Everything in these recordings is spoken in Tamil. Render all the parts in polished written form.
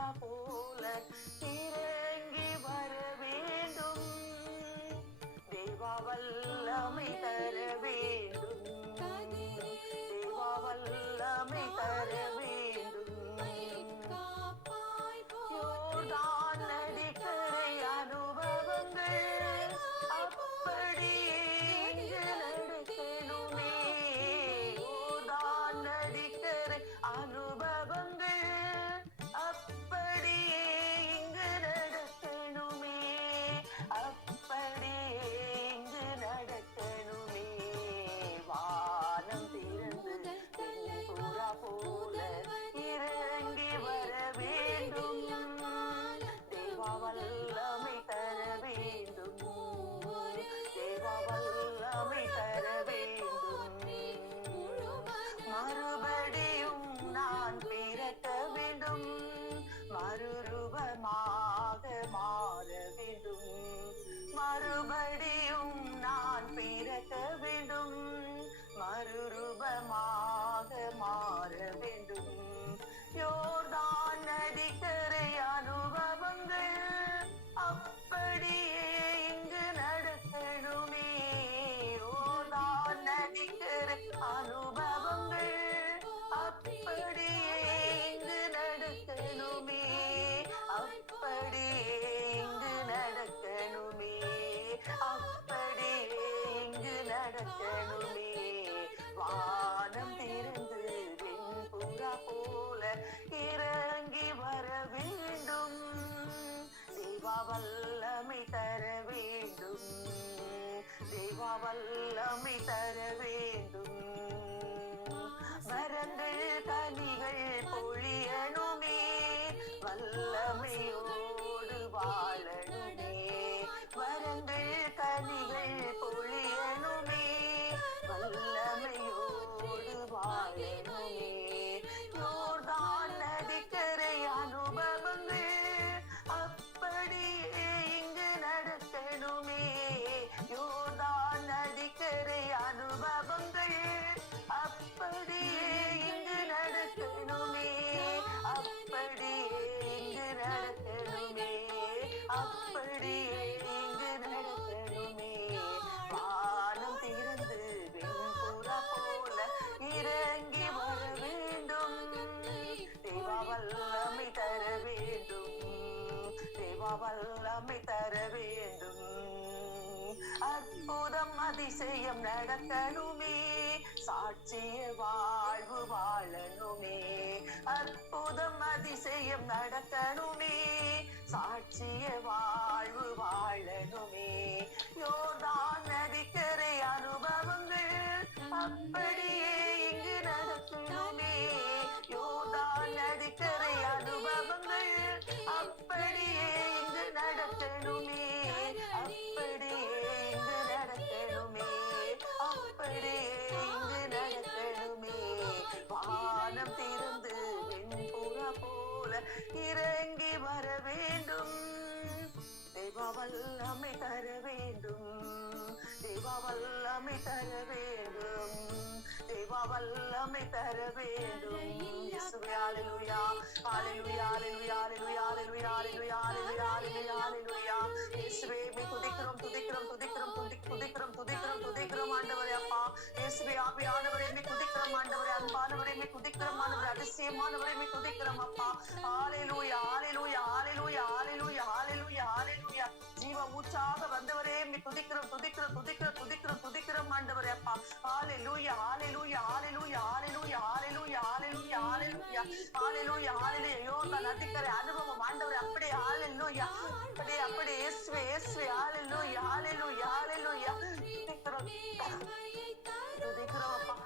புறா போல இறங்கி வர வேண்டும். தேவா வல்லமை தர வேண்டும். தேவா வல்லமை தர வேண்டும். யோர்தான் நதிக்கரை அனுபவங்கள் அப்படியே இங்கு நடக்கணுமே. யோர்தான் நதிக்கரை அனுபவங்கள் அப்படியே இங்கு நடக்கணுமே. அப்படியே இங்கு நடக்கணுமே. வானம் திறந்து புறா போல இறங்கி வர வேண்டும். தேவா வல்லமை தர வேண்டும். தேவா வல்லமை தர வேண்டும். மறுபடியும் நான் பிறக்க வேண்டும். மறுரூபமாக மாற வேண்டும். மறுபடியும் நான் பிறக்க வேண்டும். மறுரூபமாக மாற வேண்டும். யோர்தான் நதிக்கரை அனுபவங்கள் அப்படியே இங்கு நடக்கணுமே. யோர்தான் நதிக்கரை அனுபவங்கள் அப்படியே இங்கு நடக்கணுமே. அப்படியே இங்கு நடக்கணுமே. அப்படியே இங்கு நடக்கணுமே. வானம் திறந்து வெண்புறா போல இறங்கி வர வேண்டும். தேவா வல்லமை தர வேண்டும். தேவா வல்லமை தர வேண்டும். மரங்கள் கனிகள் பொழியணுமே. வல்லமையோடு வாழணுமே. மரங்கள் கனிகள் பொழியணுமே. வல்லமையோடு வாழணுமே. யோர்தான் நதிக்கரை அனுபவங்கள் அப்படியே இங்கு நடக்கணுமே. யோர்தான் நதிக்கரை அனுபவங்கள் அப்படியே இங்கு நடக்கணுமே. அப்படியே இங்கு நடக்கணுமே. அப்படியே இங்கு நடக்கணுமே. வானம் திறந்து வெண்புறா போல இறங்கி வர வேண்டும். தேவா வல்லமை தர வேண்டும். தேவா வல்லமை தர வேண்டும். அற்புதம் அதிசயம் நடக்கணுமே. சாட்சிய வாழ்வு வாழணுமே. அற்புதம் அதிசயம் நடக்கணுமே. சாட்சிய வாழ்வு வாழணுமே. யோர்தான் நதிக்கரை அனுபவங்கள் அப்படியே இங்கு நடக்கணுமே. யோர்தான் நதிக்கரை அனுபவங்கள் அப்படியே இங்கு நடக்கணுமே. அப்படியே இங்கு நடக்கணுமே. அப்படியே இங்கு நடக்கணுமே. வானம் திறந்து வெண்புறா போல இறங்கி வர வேண்டும். தேவா வல்லமை தர வேண்டும். தேவா வல்லமை தர வேண்டும். தேவா வல்லமை தர வேண்டும். இயேசுவே ஹல்லேலூயா ஹல்லேலூயா ஹல்லேலூயா ஹல்லேலூயா ஹல்லேலூயா ஹல்லேலூயா ஹல்லேலூயா ஹல்லேலூயா. இயேசுவே மே துதிக்கிறோம் துதிக்கிறோம் துதிக்கிறோம் துதிக்கிறோம் துதிக்கிறோம் துதிக்கிறோம் ஆண்டவரே. அப்பா இயேசுவே ஆவியானவரே மே துதிக்கிறோம் ஆண்டவரே. அன்பானவரே மே துதிக்கிறோம் ஆண்டவரே. அதிசயமானவரே மே துதிக்கிறோம் அப்பா. ஹல்லேலூயா ஹல்லேலூயா ஹல்லேலூயா ஹல்லேலூயா ஹல்லேலூயா ஹல்லேலூயா. ஜீவ ஊற்றாக வந்தவரே மே துதிக்கிறோம் துதிக்கிறோம் துதிக்கிறோம் துதிக்கிறோம் துதிக்கிறோம் ஆண்டவரே. அப்பா ஹல்லேலூயா ஹல்லேலூயா ஹல்லேலூயா ஹல்லேலூயா ஹல்லேலூயா ஹல்லேலூயா ஹல்லேலூயா ஹல்லேலூயா ஹல்லேலூயா. யோர்தான் நதிக்கரை அனுபவம் ஆண்டவரே. அப்படியே ஹல்லேலூயா அப்படியே அப்படியே இயேசுவே இயேசுவே ஹல்லேலூயா ஹல்லேலூயா ஹல்லேலூயா. துதிக்கிறோம் துதிக்கிறோம் அப்பா.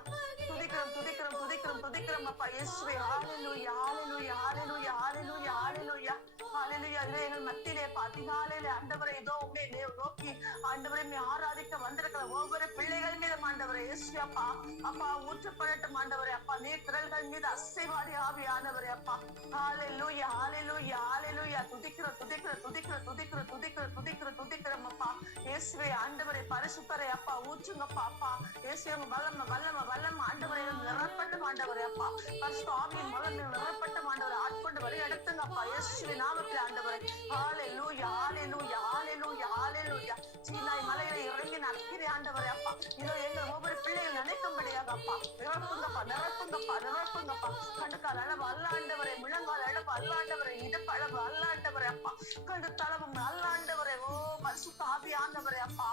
துதிக்கிறோம் துதிக்கிறோம் துதிக்கிறோம் துதிக்கிறோம் அப்பா. இயேசுவே ஹல்லேலூயா ஹல்லேலூயா ஹல்லேலூயா ஹல்லேலூயா ஹல்லேலூயா ஹல்லேலூயா. எங்கள் மத்தியிலே அதிகாலையிலே ஆண்டவரே இதோ உம்மை நோக்கி ஆண்டவரே மே ஆராதிக்க வந்திருக்கிற ஒவ்வொரு பிள்ளைகள் மீதும் ஆண்டவரே இயேசுவே அப்பா அப்பா ஊற்றப்படட்டும் ஆண்டவரே. அப்பா நீர் திரள்கள் மீது அசைவாடி ஆவியானவரே. அப்பா ஹல்லேலூயா ஹல்லேலூயா ஹல்லேலூயா. துதிக்கிறோம் துதிக்கிறோம் துதிக்கிறோம் துதிக்கிறோம் துதிக்கிறோம் துதிக்கிறோம் துதிக்கிறோம் அப்பா. இயேசுவே ஆண்டவரே பரிசுத்தரே அப்பா ஊற்றுங்கப்பா. அப்பா இயேசுவே வல்லம வல்லம வல்லம ஆண்டவரே நிரப்பட்டும் ஆண்டவரே. அப்பா பரிசுத்த ஆவியின் மூலம் நிரப்பட்டும் ஆண்டவரே. ஆட்கொண்டு வழி நிறுத்துங்கப்பா இயேசுவின் நாமத்தில் ஆண்டவரே. ஹalleluya hallelujah hallelujah hallelujah. சீனாய் மலையில இறங்கின அக்கினி ஆண்டவரே அப்பா, இதோ எங்கள் ஒவ்வொரு பிள்ளைகள் நினைக்கும்படியாக அப்பா நிரப்புங்கப்பா நிரப்புங்கப்பா நிரப்புங்கப்பா. கண்டுக்கால் அளவு அல்லாண்டவரே, முழங்கால் அளவு அல்லாண்டவரே, இடுப்பு அளவு அல்லாண்டவரே அப்பா, கடுத்தளவும் அல்லாண்டவரே. ஓ பரிசுத்த ஆவியானவரே அப்பா,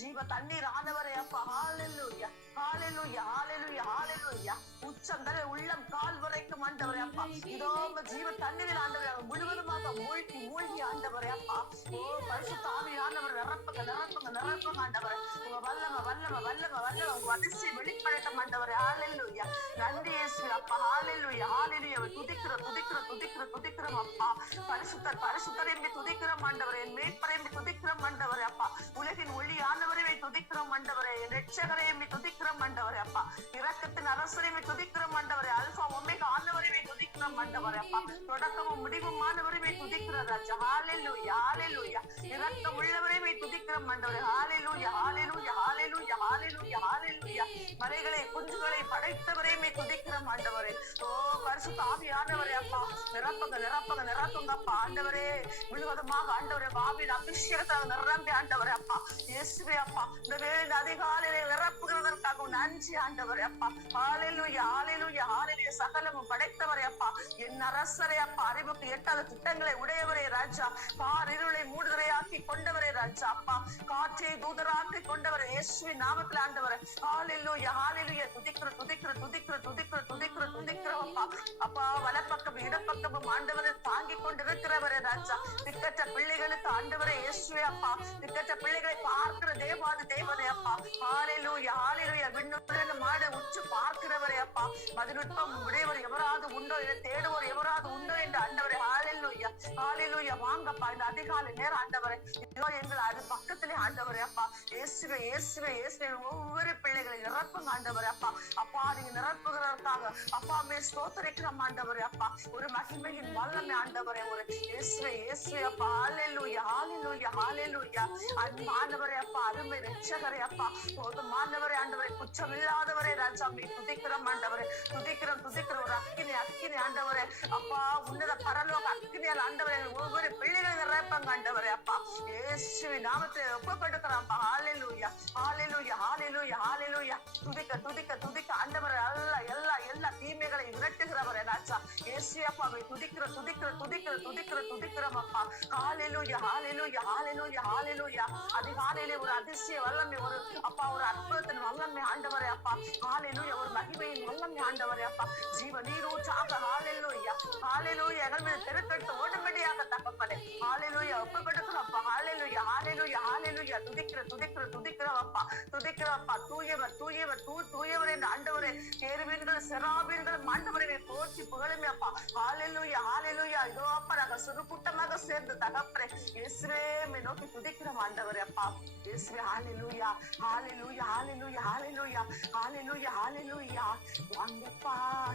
ஜீவ தண்ணீர் ஆனவரே அப்பா. ஹalleluya hallelujah hallelujah hallelujah. உச்சந்தலை உள்ளம் கால் வரைக்கும் ஆண்டவரே அப்பா, இதோ ஜீவ தண்ணீரில் ஆண்டவரே முழுவதுமாக மூழ்கி மூழ்கி ஆண்டவரே அப்பா. ஓ பரிசுத்த ஆவியானவர் நிரப்புங்க நிரப்புங்க நிரப்புங்க ஆண்டவரே. உங்க வல்லம வல்லம வல்லம வல்லம உங்க அதிசயம் வெளிப்படட்டும் ஆண்டவரே. ஹalleluya. நன்றி இயேசு அப்பா. ஹalleluya hallelujah. துதிக்கிற துதிக்கிற துதிக்கிற துதிக்கிறோம் அப்பா. பரிசுத்தர் பரிசுத்தர் என்று துதிக்கிறோம் ஆண்டவரே. என் மீட்பரை என்று துதிக்கிறோம் ஆண்டவரே அப்பா. உலகின் ஒளியானவரை துதிக்கிறோம் ஆண்டவரே. என் ரட்சகரை என்று துதிக்கிறோம் ஆண்டவரே அப்பா. இரக்கத்தின் அரசரை துதிக்கிறோம் ஆண்டவரே. அல்பா ஒமேகா ஆண்டவரை துதிக்கிறோம் ஆண்டவரே அப்பா. தொடக்கமும் முடிவும் ஆண்டவரை துதிக்கிற ராஜா. ஹalleluya hallelujah. இரக்கம் உள்ளவரை துதிக்கிறோம் ஆண்டவரே. ஹalleluya hallelujah hallelujah hallelujah hallelujah. மலைகளை குஞ்சுகளை படைத்தவரை துதிக்கிறோம் ஆண்டவரே. ஓ பரிசுத்த ஆவியானவரே அப்பா, நிரப்புங்க நிரப்புங்க நிரப்புங்க அப்பா ஆண்டவரே. முழுவதுமாக ஆண்டவரே ஆவியின் அபிஷேகத்தால் நிரம்பி ஆண்டவரே அப்பா. இயேசுவே அப்பா, இந்த வேலை அதிகாலையிலே நிரப்புகிறதற்காக நன்றி ஆண்டவரே அப்பா. ஹalleluya hallelujah hallelujah. சகலமும் படைத்தவரே அப்பா, என் அரசரே அப்பா, அறிவுக்கு எட்டாத திட்டங்களை உடையவரே ராஜா. பாரிருளை மூடுதலையாக்கி கொண்டவரே ராஜா அப்பா, காற்றை தூதராக்கி கொண்டவரே இயேசுவின் நாமத்தில் ஆண்டவரே. ஹalleluya hallelujah. துதிக்கிற துதிக்கிற துதிக்கிற துதிக்கிற துதிக்கிற துதிக்கிறோம் அப்பா. அப்பா வலப்பக்கம் இடப்பக்கமும் ஆண்டவரை தாங்கி கொண்டிருக்கிறவரே ராஜா. திக்கற்ற பிள்ளைகளுக்கு ஆண்டவரே இயேசுவே அப்பா, திக்கற்ற பிள்ளைகளை பார்க்கிற தேவாதி தேவனே அப்பா. ஹalleluya hallelujah. விண்ணுலக மாட உச்சு பார்க்கிறவரே அப்பா, மதிநுட்பம் உடையவர் எவராது உண்டோ, இதை தேடுவோர் எவராது உண்டோ என்று ஆண்டவரே. ஹalleluya hallelujah. வாங்கப்பா இந்த அதிகாலை நேரம் ஆண்டவரே, இதோ எங்கள் அது பக்கத்திலே ஆண்டவரே அப்பா. இயேசுவே இயேசுவே இயேசுவே ஒவ்வொரு பிள்ளைகளை நிரப்புங்க ஆண்டவரே அப்பா. அப்பா நீங்க நிரப்புகிறதற்காக அப்பா மே ஸ்தோத்திரிக்கிறோம் ஆண்டவரே அப்பா. ஒரு மகிமையின் வல்லமை ஆண்டவரே. ஒரு இயேசுவே இயேசுவே அப்பா. ஹalleluya hallelujah hallelujah. அன்பானவரே அப்பா, அருமை ரட்சகரே அப்பா, போதுமானவரே ஆண்டவரே, குற்றமில்லாதவரே ராஜா. மே துதிக்கிறோம் ஆண்டவரே, துதிக்கிறோம் துதிக்கிறோம். ஒரு அக்கினி அக்கினி ஆண்டவரே அப்பா, உன்னத பரலோக அக்கினியால் ஆண்டவரே ஒவ்வொரு பிள்ளைகள் நிரப்பங்க ஆண்டவரே அப்பா. இயேசுவின் நாமத்தில் ஒப்புக்கொடுக்கிறோம் அப்பா. ஹalleluya hallelujah hallelujah hallelujah. துதிக்க துதிக்க துதிக்க ஆண்டவரே எல்லா எல்லா எல்லா தீமைகளை விரட்டுகிறவரே ராஜா. இயேசு அப்பா துதிக்கிற துதிக்கிற துதிக்கிற துதிக்கிற துதிக்கிறோம் அப்பா. ஹalleluya hallelujah hallelujah hallelujah. அதிகாலையிலே ஒரு அதிசய வல்லமை, ஒரு அப்பா ஒரு அற்புதத்தின் வல்லமை ஆண்டவரே அப்பா. ஹalleluya. ஒரு மகிமையின் வல்லமை ஆண்டவரே அப்பா. ஜீவ நீரூற்றாக ஹalleluya hallelujah. எங்கள் மீது தெருக்கெடுத்து ஓடும்படியாக தகப்பனே. ஹalleluya ஒப்புக்கொடுக்கிறோம் அப்பா. ஹalleluya hallelujah hallelujah. துதிக்கிற துதிக்கிற துதிக்கிறோம் அப்பா, துதிக்கிறோம் அப்பா. தூயவர் தூயவர் தூயவர் என்று ஆண்டவரே கேருபீன்கள் செராபீன்கள் ஆண்டவரை போற்றி புகழுமே அப்பா. ஹalleluya hallelujah. இதோ அப்பா நாங்கள் சிறு கூட்டமாக சேர்ந்து தகப்பனே இயேசுவே நோக்கி துதிக்கிறோம் ஆண்டவரே அப்பா. இயேசுவே ஹalleluya hallelujah hallelujah hallelujah hallelujah hallelujah. வாங்கப்பா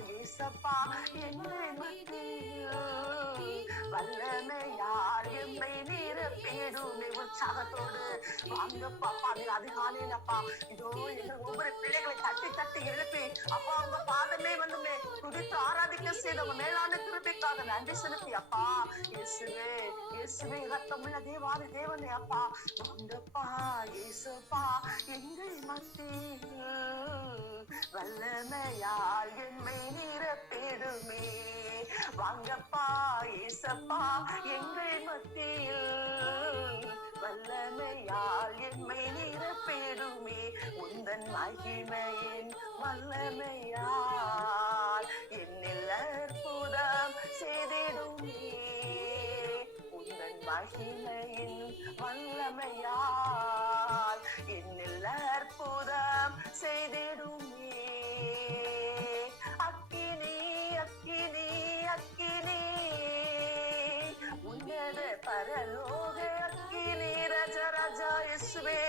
இயேசப்பா எங்கள் மத்தியில் வல்லமையால் எம்மை நிரப்பிடுமே. உற்சாகத்தோடு வாங்கப்பா அதிகாலையில் அப்பா, இதோ எங்கள் ஒவ்வொரு பிள்ளைகளை தட்டி தட்டி எழுப்பி அப்பா உங்க பாதமே வந்துமே துதித்து ஆராதிக்க செய்த உங்க மேலான கிருபைக்காக நன்றி செலுத்தி அப்பா. இயேசுவே இயேசுவே இரக்கமுள்ள தேவாதி தேவனே அப்பா. வாங்கப்பா இயேசுப்பா எங்கள் மத்தியில் வல்லமையால் எம்மை நிரப்பிடுமே. வாங்கப்பா இயேசப்பா எங்கள் மத்தியில் வல்லமையால் எம்மை நிரப்பிடுமே. உந்தன் மகிமையின் வல்லமையால் என்னில் அற்புதம் செய்திடுமே. உந்தன் மகிமையின் வல்லமையால் என்னில் அற்புதம் செய்திடுமே. அக்கினி அக்கினி அக்கினி உன்னத பரலோக அக்கினி ராஜா ராஜா இயேசுவே.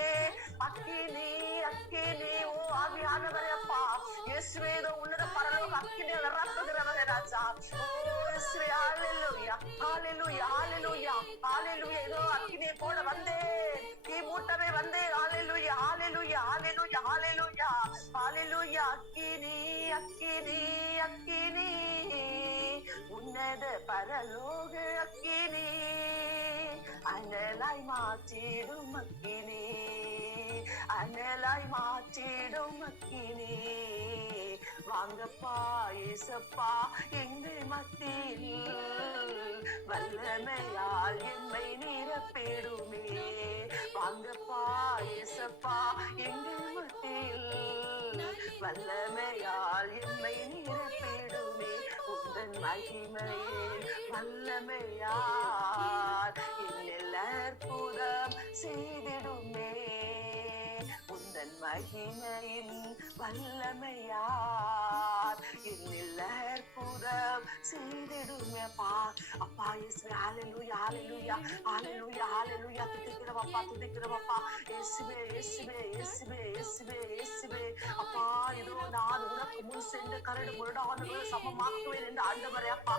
அக்கினி அக்கினி ஓ ஆவியானவரே அப்பா. இயேசுவே உன்னத பரலோக அக்கினி நிரப்புகிறவரே ராஜா. ஓ இயேசுவே ஹalleluya hallelujah hallelujah hallelujah. இதோ அக்கினியை போல வந்தேன், தீ மூட்டவே வந்தேன். ஹalleluya hallelujah hallelujah hallelujah hallelujah. அக்கினி அக்கினி அக்கினி உன்னத உன்னத பரலோக அக்கினி அனலாய் மாற்றிடும் அக்கினி அனலாய் மாற்றிடும் அக்கினி வாங்கப்பா ஏசப்பா எங்கள் மத்தியில் வல்லமையால் எம்மை நிரப்பிடுமே வாங்கப்பா ஏசப்பா எங்கள் மத்தியில் வல்லமையால் எம்மை நிரப்பிடுமே உந்தன் மகிமையில் வல்லமையால் என்னில் அற்புதம் செய்திடுமே உந்தன் மகிமையின் வல்லமையால் என்னில் அற்புதம் செய்திடுமே அப்பா அப்பா இயேசுவே ஹalleluya ஹalleluya ஹalleluya ஹalleluya துதிக்கிறோம் அப்பா துதிக்கிறோம் அப்பா இயேசுவே இயேசுவே இயேசுவே இயேசுவே இயேசுவே அப்பா இதோ நான் உனக்கு முன் சென்று கரடு முரடானவர்களை சமமாக்குவேன் என்று ஆண்டவரே அப்பா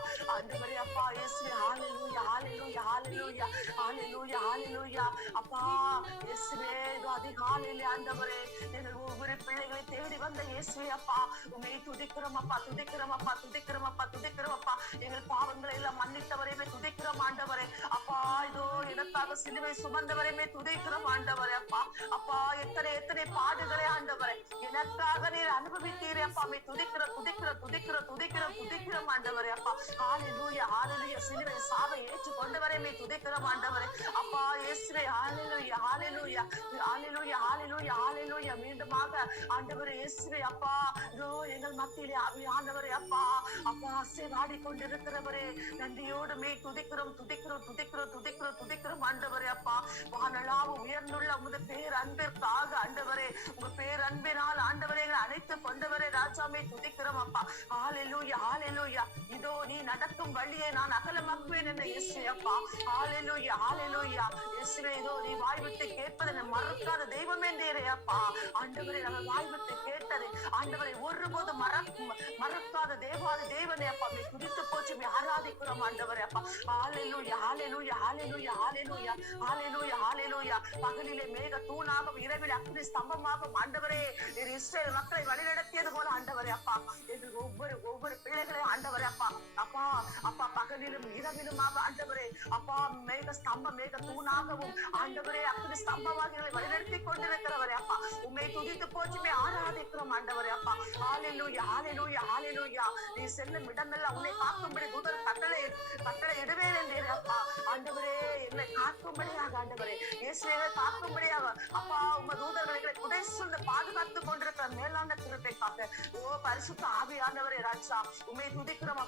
இயேசுவே ஹalleluya ஹalleluya ஹalleluya ஹalleluya ஹalleluya அப்பா இயேசுவே இதோ அதிகாலையிலே ஆண்டவரே எங்கள் ஒவ்வொரு பிள்ளைகளை தேடி வந்த இயேசுவே அப்பா உம்மை துதிக்கிறோம் அப்பா துதிக்கிறோம் அப்பா துதிக்கிறோம் அப்பா துதிக்கிறோம் அப்பா எங்கள் பாவங்களை எல்லாம் மன்னித்தவரையுமே துதிக்கிறோம் ஆண்டவரே அப்பா இதோ எனக்காக சிலுவை சுமந்தவரையுமே துதிக்கிறோம் ஆண்டவரே அப்பா அப்பா எத்தனை எத்தனை பாடுகளே ஆண்டவரே எனக்காக நீர் அனுபவித்தீரே அப்பா மே துதிக்கிறோம் ஆண்டவரே அப்பா ஹalleluya ஹalleluya சிலுவை சாவை ஏற்று கொண்டவரையுமே துதிக்கிறோம் ஆண்டவரே அப்பா இயேசுவே ஹalleluya ஹalleluya ஹalleluya ஹalleluya ஹalleluya மீண்டுமாக ஆண்டவரே இயேசுவே அப்பா இதோ எங்கள் மத்தியிலே ஆவியானவரே அப்பா அப்பா அசைவாடி கொண்டிருக்கிறவரே நன்றியோடு மே துதிக்கிறோம் ஆண்டவரே அப்பா வானளாவு உயர்ந்துள்ள உமது பேர் அன்பிற்காக ஆண்டவரே உங்க பேர் அன்பினால் ஆண்டவரே அழைத்து கொண்டவரே ராஜாமே துதிக்கிறோம் அப்பா ஹalleluya ஹalleluya இதோ நீ நடக்கும் வழியை நான் அகலமாக்குவேன் என்ற இயேசுவே அப்பா ஹalleluya ஹalleluya இயேசுவே இதோ நீ வாய் விட்டு கேட்பதை மறக்காத தெய்வம் என்றே அப்பா ஆண்டவரே நம்ம வாய் விட்டு கேட்டது ஆண்டவரை ஒருபோது மறக்காத தேவாதி தேவனே அப்பா துதித்து போச்சு ஆராதிக்கிறோம் ஆண்டவரே அப்பா ஹalleluya ஹalleluya ஹalleluya ஹalleluya ஹalleluya ஹalleluya பகலிலே மேக தூணாகவும் இரவில் அக்னி ஸ்தம்பமாகவும் ஆண்டவரே இஸ்ரவேல் மக்களை வழிநடத்தியது போல ஆண்டவரே அப்பா ஒவ்வொரு பிள்ளைகளை ஆண்டவரே அப்பா பகலிலும் இரவிலுமாக ஆண்டவரே அப்பா மேக ஸ்தம்பம் மேக தூணாகவும் ஆண்டவரே அக்னி ஸ்தம்பமாக வழிநடத்தி கொண்டிருக்கிறவரே அப்பா உம்மை துதித்து போச்சுமே ஆராதிக்கிறோம் ஆண்டவரே அப்பா ஹalleluya ஹalleluya ஹalleluya நீ செல்லும் இடமெல்லாம் உன்னை காக்கும்படி தூதர் கட்டளை இடுவேன் என்றே அப்பா ஆண்டவரே என்னை காக்கும்படியாக ஆண்டவரே இயேசுவே காக்கும்படியாக அப்பா உங்க தூதர்களை குடை சூழ்ந்து பாதுகாத்து கொண்டிருக்கிற மேலான கிருபைக்காக ஓ பரிசுத்த ஆவியானவரே ராஜா உம்மை துதிக்கிறோம்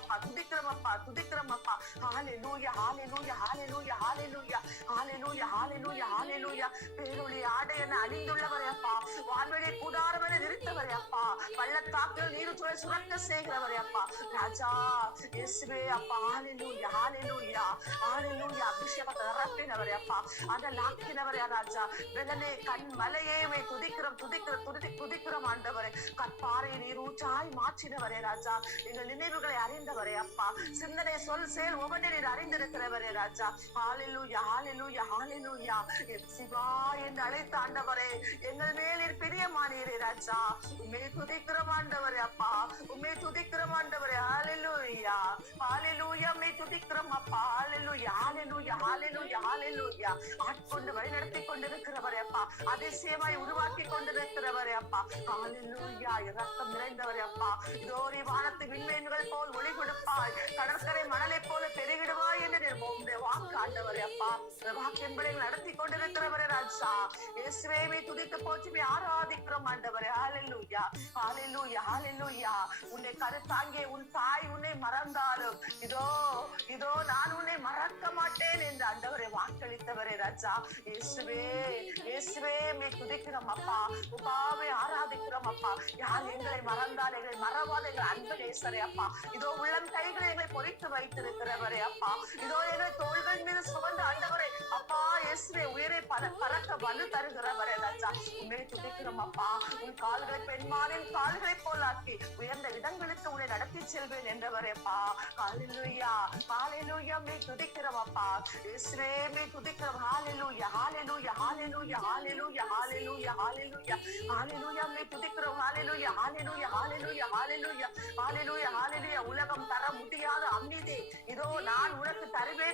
அப்பா ஹalleluya ஹalleluya ஹalleluya ஹalleluya ஹalleluya ஹalleluya ஹalleluya பேரொளி ஆடையன அணிந்துள்ளவரே அப்பா வான்வெளி கூடாரவரை நிறுத்தவரே அப்பா பள்ளத்தாக்கில் நீருத்துறை சுரக்க செய்கிறவரே அப்பா ராஜா இயேசுவே அப்பா ஹalleluya ஹalleluya ஹalleluya அபிஷேகத்தை நிரப்பினவரே அப்பா அதலாக்கினவரே ராஜா வெள்ளனே கண் மலையே துதிக்கிறோம் ஆண்டவரே கற்பாறை நீர் ஊற்றாய் மாற்றினவரே ராஜா எங்கள் நினைவுகளை அறிந்தவரே அப்பா சிந்தனை சொல் செயல் ஒவ்வொன்றை நீர் அறிந்திருக்கிறவரே ராஜா ஹalleluya ஹalleluya ஹalleluya சிவா என்று அழைத்த ஆண்டவரே எங்கள் மேலில் பிரியமானீரே ராஜா உம்மை துதிக்கிறோம் ஆண்டவரே அப்பா உம்மை துதிக்கிறோம் ஆண்டவரே ஹalleluya ஹalleluya உம்மை துதிக்கிறோம் அப்பா ஹalleluya ஹalleluya ஹalleluya ஹalleluya ஆட்கொண்டு வழி நடத்தி கொண்டிருக்கிறவரே அப்பா அதிசயமாய் உருவாக்கி கொண்டிருக்கிறவரே அப்பா ஹalleluya இரக்கம் நிறைந்தவரே அப்பா இதோ நீ வானத்து விண்மீன்கள் போல் ஒளி கொடுப்பாய் கடற்கரை மணலை போல பெருகிடுவாய் என்று உம்முடைய வாக்கு ஆண்டவரே அப்பா வாக்கின்படி நடத்தி கொண்டிருக்கிறவரே ராஜா இயேசுவே துதித்து போச்சுமே ஆராதிக்கிறோம் ஆண்டவரே ஹalleluya ஹalleluya ஹalleluya உன்னை கருத்தாங்கே உன் தாய் உன்னை மறந்தாலும் இதோ நான் உன்னை மறக்க மாட்டேன் என்று ஆண்டவரே வாக்களித்தவரே ராஜா இயேசுவே துதிக்கிறோம் அப்பா உபாவை ஆராதிக்கிறோம் அப்பா யார் எங்களை மறந்தால் எங்களை மறவாத எங்கள் அன்பு நேசரே அப்பா இதோ உள்ளம் கைகளை எங்களை பொறித்து வைத்திருக்கிறவரே அப்பா இதோ எங்களை தோள்கள் மீது சுமந்து ஆண்டவரே அப்பா இயேசுவே உயிரை பறக்க வலு தருகிறவரே ராஜா உண்மை துதிக்கிறோம் அப்பா உன் கால்களை பெண்மானின் கால்களை போலாக்கி உயர்ந்த இடங்களுக்கு உன்னை நடத்தி செல்வேன் என்றவரே அப்பா ஹalleluya ஹalleluya மே துதிக்கிறோம் அப்பா இயேசுவே மே துதிக்கிறோம் ஹalleluya ஹalleluya ஹalleluya ஹalleluya ஹalleluya ஹalleluya ஹalleluya மே துதிக்கிறோம் ஹalleluya ஹalleluya ஹalleluya ஹalleluya ஹalleluya ஹalleluya உலகம் தர முடியாத அமைதி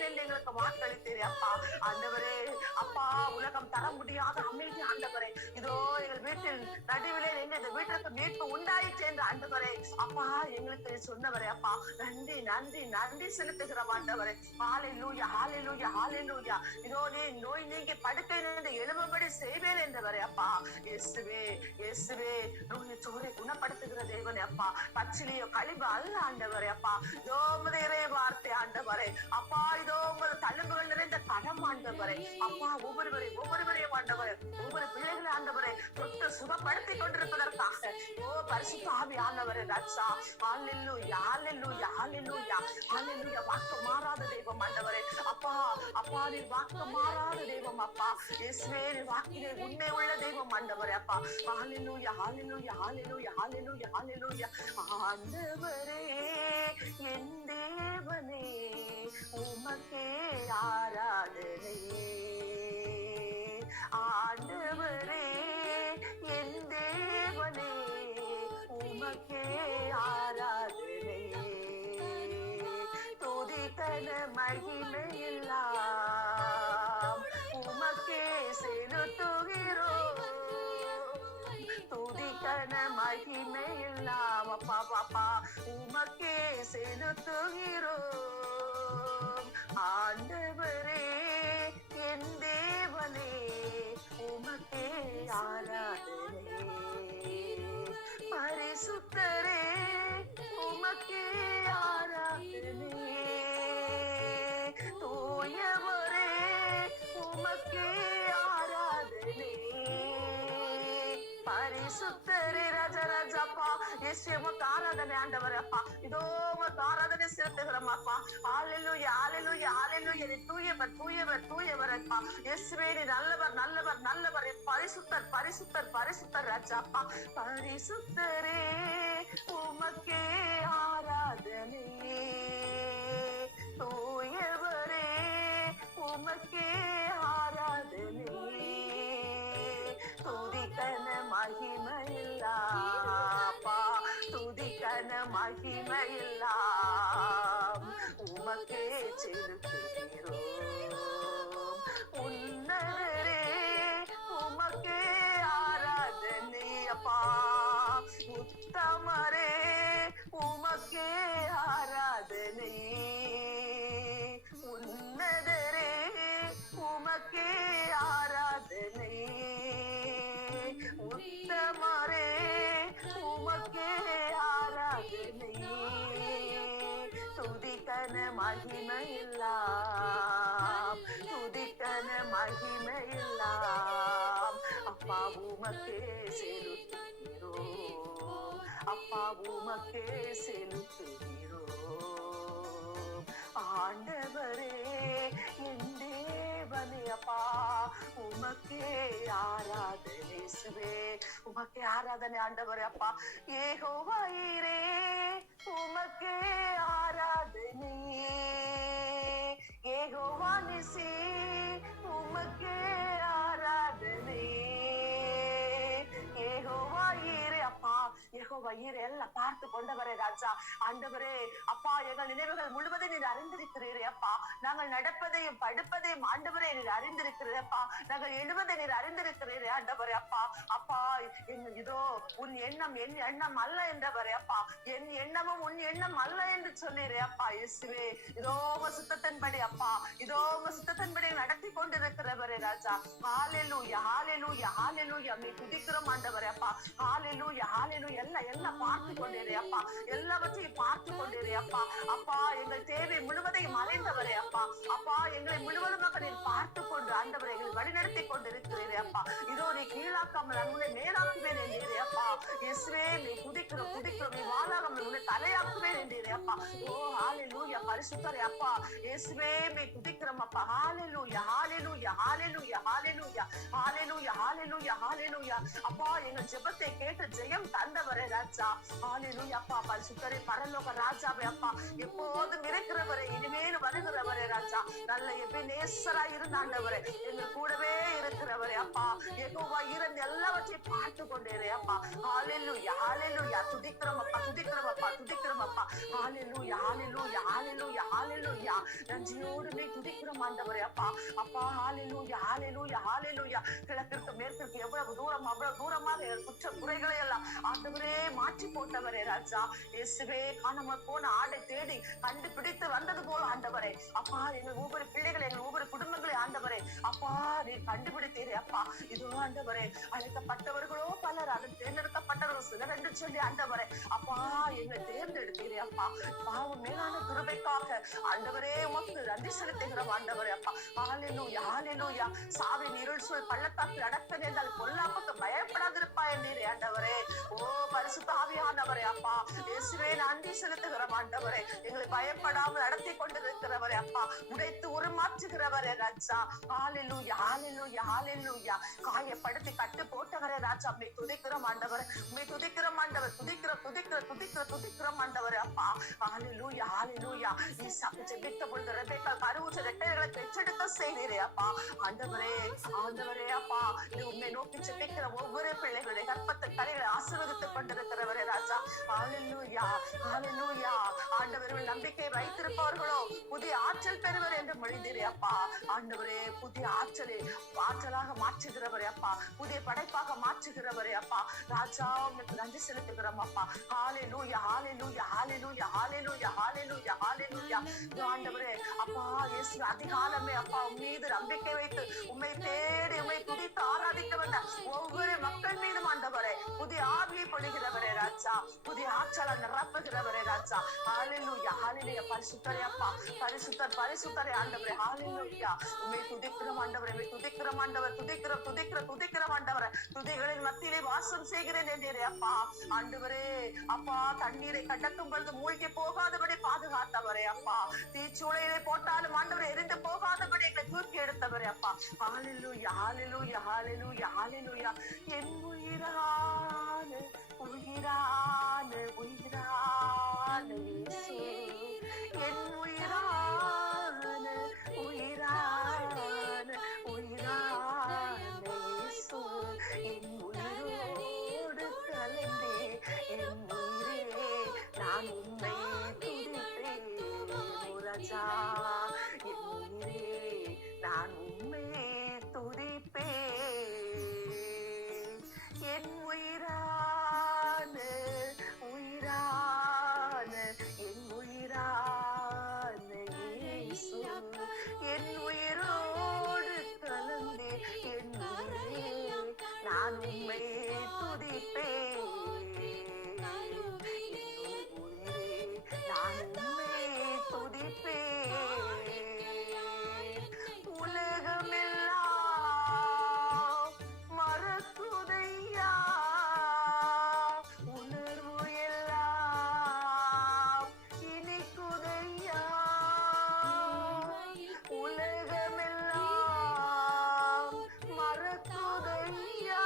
என்று எங்களுக்கு வாக்களித்தீரே அப்பா. ஆண்டவரே அப்பா, உலகம் தர முடியாத அமைதி ஆண்டவரே, இதோ எங்கள் வீட்டில் நடுவிலே நின்று இந்த வீட்டிற்கு மீட்பு உண்டாயிற்று என்று ஆண்டவரே அப்பா எங்களுக்கு சொன்னவரே அப்பா, நன்றி நன்றி நன்றி செலுத்துகிறோம் ஆண்டவரே. ஹalleluya ஹalleluya ஹalleluya. இதோ நீ நோய் நீங்கி படுக்கையிலிருந்து எழும்படி செய்வேன் என்றவரே அப்பா. இயேசுவே இயேசுவே, நோயை சோரை குணப்படுத்துகிற தேவனே அப்பா, பச்சிலியோ கழிவு அல்ல ஆண்டவரே அப்பா. இதோ உமது இறை வார்த்தை ஆண்டவரே அப்பா, இதோ உமது தழும்புகள் நிறைந்த கரம் ஆண்டவரே அப்பா, ஒவ்வொருவரையும் ஆண்டவரே, ஒவ்வொரு பிள்ளைகளை ஆண்டவரே தொட்டு சுகப்படுத்தி கொண்டிருப்பதற்காக ஓ பரிசுத்த ஆவியானவரே ராஜா. ஹalleluya ஹalleluya ஹalleluya ஹalleluya. வாக்கு மாறாத தெய்வம் ஆண்டவரே அப்பா. அப்பா நீர் வாக்கு மாறாத தெய்வம் அப்பா. இயேசுவே நீர் வாக்கிலே உண்மை உள்ள தெய்வம் ஆண்டவரே அப்பா. ஹalleluya ஹalleluya ஹalleluya ஹalleluya ஹalleluya. ஆண்டவரே என் தேவனே உமக்கே ஆராதனை. ஆண்டவரே என் தேவனே உமக்கே ஆராதனை. துதிக்கன மகிமையெல்லாம் உமக்கே செலுத்துகிறோம். துதிக்கன மகிமையெல்லாம் அப்பா பாப்பா உமக்கே செலுத்துகிறோம். ஆண்டவரே என் தேவனே உமக்கே ஆராதனை. பரிசுத்தரே உமக்கே ஆராதனை. தூயவரே உமக்கே ஆராதனை. பரிசுத்தரே ராஜராஜப்பா இயேசு உமக்கு ஆராதனை ஆண்டவரே அப்பா. இதோ உமக்கு ஆராதனை செலுத்துகிறோம் அப்பா. ஹalleluya ஹalleluya ஹalleluya. நீ தூயவர் தூயவர் தூயவர் அப்பா. இயேசுவே நீ நல்லவர் நல்லவர் நல்லவர். பரிசுத்தர் பரிசுத்தர் பரிசுத்தர் ராஜாப்பா. பரிசுத்தரே உமக்கே ஆராதனை. தூயவரே உமக்கே ஆராதனை. துதிக்கன மகிமையில்லாப்பா. துதிக்கன மகிமையெல்லாம் உமக்கே செலுத்துகிறோம். உன்னதரே உமக்கே ஆராதனை அப்பா. உத்தமரே உமக்கே ஆராதனை. உன்னதரே உமக்கே ஆராதனை. உத்தமரே உமக்கே ஆராதனை. துதிக்கன மகிமையெல்லாம் துதிக்கன மகிமையெல்லாம் அப்பா உமக்கே செலுத்துகிறோம். அப்பா உமக்கே செலுத்துகிறோம். ஆண்டவரே என் தேவனே அப்பா உமக்கே ஆராதனை. இயேசுவே உமக்கே ஆராதனை ஆண்டவரே அப்பா. யெகோவா ஈரே உமக்கே ஆராதனை. யெகோவா நிசி உமக்கே ஆராதனை. யெகோவா ஈரே அப்பா. யெகோவா ஈரே எல்லாம் பார்த்து கொண்டவரே ராஜா. ஆண்டவரே அப்பா, எங்கள் நினைவுகள் முழுவதும் நீர் அறிந்திருக்கிறீரே அப்பா. நாங்கள் நடப்பதையும் படுப்பதையும் ஆண்டவரே நீர் அறிந்திருக்கிறீரே அப்பா. நாங்கள் எழுவதை நீர் அறிந்திருக்கிறீரே ஆண்டவரே அப்பா. அப்பா இதோ உன் எண்ணம் என் எண்ணம் அல்ல என்றவரே அப்பா. என் எண்ணமும் உன் எண்ணம் அல்ல என்று சொன்னீரே அப்பா. இயேசுவே இதோ உங்க சுத்தத்தின்படி அப்பா, இதோ உங்க சுத்தத்தின்படி நடத்தி கொண்டிருக்கிறவரே ராஜா. ஹalleluya ஹalleluya ஹalleluya. நீ துதிக்கிறோம் ஆண்டவரே அப்பா. ஹalleluya ஹalleluya. எல்லாம் பார்த்து கொண்டீரே அப்பா. எல்லாவற்றையும் பார்த்து கொண்டீரே அப்பா. அப்பா எங்கள் தேவை முழுவதையும் அறிந்தவரே அப்பா. அப்பா எங்களை முழுவதுமாக நீர் பார்த்து கொண்டு ஆண்டவரை எங்களை வழிநடத்தி கொண்டிருக்கிறீரே அப்பா. இதோ நீ கீழாக்காமல் உன்னை மேலாக்குவேன் என்றீரே அப்பா. இயேசுவே நீ குதிக்கிறோம் குதிக்கிறோம். நீ வாழாமல் உன்னை தலையாக்குவேன் என்றீரே அப்பா. ஓ ஹalleluya பரிசுத்தரே அப்பா. இயேசுவே நீ குதிக்கிறோம் அப்பா. ஹalleluya ஹalleluya ஹalleluya ஹalleluya ஹalleluya ஹalleluya ஹalleluya. அப்பா எங்கள் ஜெபத்தை கேட்டு ஜெயம் தந்தவரே ராஜா. ஹalleluya அப்பா. பரிசுத்தரே பரலோக ராஜாவே அப்பா, எப்போதும் இருக்கிறவரே, இனிமேல் வருகிறவரே ராஜா. நல்ல எபினேசராய் இருந்தாண்டவரே, எங்கள் கூடவே இருக்கிறவரே அப்பா. யெகோவா ஈரே எல்லாவற்றையும் பார்த்து கொண்டேரே அப்பா. ஹalleluya ஹalleluya. துதிக்கிறோம் அப்பா துதிக்கிறோம் அப்பா துதிக்கிறோம் அப்பா. ஹalleluya ஹalleluya ஹalleluya ஹalleluya நன்றியோடுமே துதிக்கிறோம் ஆண்டவரே அப்பா. அப்பா ஹalleluya ஹalleluya ஹalleluya. கிழக்கிற்கு மேற்கிற்கு எவ்வளவு தூரம் அவ்வளவு தூரமாக குற்ற குறைகளை எல்லாம் ஆண்டவரே மாற்றி போட்டவரே ராஜா. இயேசுவே காணாமல் போன ஆடை தேடி கண்டுபிடித்து வந்தது போல ஆண்டவரே அப்பா, எங்கள் ஒவ்வொரு பிள்ளைகளை எங்கள் ஒவ்வொரு குடும்பங்களை ஆண்டவரே அப்பா நீ கண்டுபிடித்தீரே அப்பா. இதோ ஆண்டவரே அழைக்கப்பட்டவர்களோ பலர், அதன் தேர்ந்தெடுக்கப்பட்டவர்கள் சிலர் என்று சொல்லி ஆண்டவரே அப்பா எங்களை தேர்ந்தெடுத்தீரே அப்பா. பாவம் மேலான கிருபைக்காக ஆண்டவரே உமக்கு நன்றி செலுத்துகிறோம் ஆண்டவரே அப்பா. ஹalleluya ஹalleluya. சாவின் இருள் சூழ் பள்ளத்தாக்கில் நடக்க நேர்ந்தால் பொல்லாப்புக்கு பயப்படாதிருப்பாய் என்றீரே ஆண்டவரே. ஓ பரிசுத்த ஆவியானவரே அப்பா, இயேசுவே நன்றி செலுத்துகிறோம் ஆண்டவரே. எங்களை பயப்படாமல் நடத்தி கொண்டிருக்கிறவரே அப்பா, உடைத்து உருமாற்றுகிறவரே ராஜா. ஹalleluya ஹalleluya ஹalleluya. காயப்படுத்தி கட்டு போட்டவரே ராஜா, உம்மை துதிக்கிறோம் ஆண்டவரே. உம்மை துதிக்கிறோம் ஆண்டவர். துதிக்கிறோம் ஆண்டவரே அப்பா. ஹalleluya ஹalleluya. ஈசாக்கு ஜெபித்த பொழுது ரெபெக்காள் கருவுற்ற இரட்டையர்களை பெற்றெடுக்க செய்தீரே அப்பா. ஆண்டவரே ஆண்டவரே அப்பா, இது உம்மை நோக்கி ஜெபிக்கிற ஒவ்வொரு பிள்ளைகளுடைய கற்பத்தை கரைகளை ஆசீர்வதித்துக் கொண்டிருக்கிறவரே ராஜா. ஹalleluya ஹalleluya. ஆண்டவர்கள் நம்பிக்கை வைத்திருப்பவர்களோ புதிய ஆற்றல் பெறுவர் என்று மொழிந்தீரே அப்பா. ஆண்டவரே புதிய ஆற்றலாக மாற்றுகிறவரே அப்பா, புதிய படைப்பாக மாற்றுகிறவரே அப்பா ராஜா. உங்களுக்கு நன்றி செலுத்துகிறோம் அப்பா. ஹalleluya ஹalleluya ஹalleluya ஹalleluya ஹalleluya ஹalleluya. ஆண்டவரே அப்பா இயேசு அதிகாலமே அப்பா மீது நம்பிக்கை வைத்து உம்மை தேடி உம்மை துதித்து ஆராதிக்க வந்த ஒவ்வொரு மக்கள் மீதும் ஆண்டவரே புதிய ஆவியை பொழிகிறவரே ராஜா, புதிய ஆற்றலால் நிரப்புகிறவரே ராஜா. ஹalleluya ஹalleluya. பரிசுத்தரே அப்பா, பரிசுத்தரே ஆண்டவரே. ஹalleluya. உம்மை துதிக்கிறோம் ஆண்டவரே, உம்மை துதிக்கிறோம் ஆண்டவர். துதிக்கிறோம் ஆண்டவரே. துதிகளின் மத்தியிலே வாசம் செய்கிறேன் என்றீரே அப்பா. ஆண்டவரே அப்பா, தண்ணீரை கடக்கும் பொழுது மூழ்கி போகாதபடி பாதுகாத்தவரே அப்பா. தீச்சூளையிலே போட்டாலும் ஆண்டவரை எரிந்து போகாதபடி எங்களை தூக்கி எடுத்தவரே அப்பா. ஹalleluya ஹalleluya ஹalleluya ஹalleluya. என் உயிரான உயிரான உயிரான இயேசு, என் உயிரான உயிரான உயிரான இயேசு, என் உயிரோடு கலந்தே என் உயிரே நான் உம்மை துதிப்பேன் ராஜா. என் உயிரே நான் உம்மை துதிப்பேன். என் உயிரான உயிரான என் உயிரான இயேசு, என் உயிரோடு கலந்தே என் உயிரே நான் உம்மை துதிப்பேன். உயிரே நான் உம்மை துதிப்பேன். உலகமெல்லாம் மறக்குதையா, உணர்வு எல்லாம் இனிக்குதையா. உலகமெல்லாம் மறக்குதையா,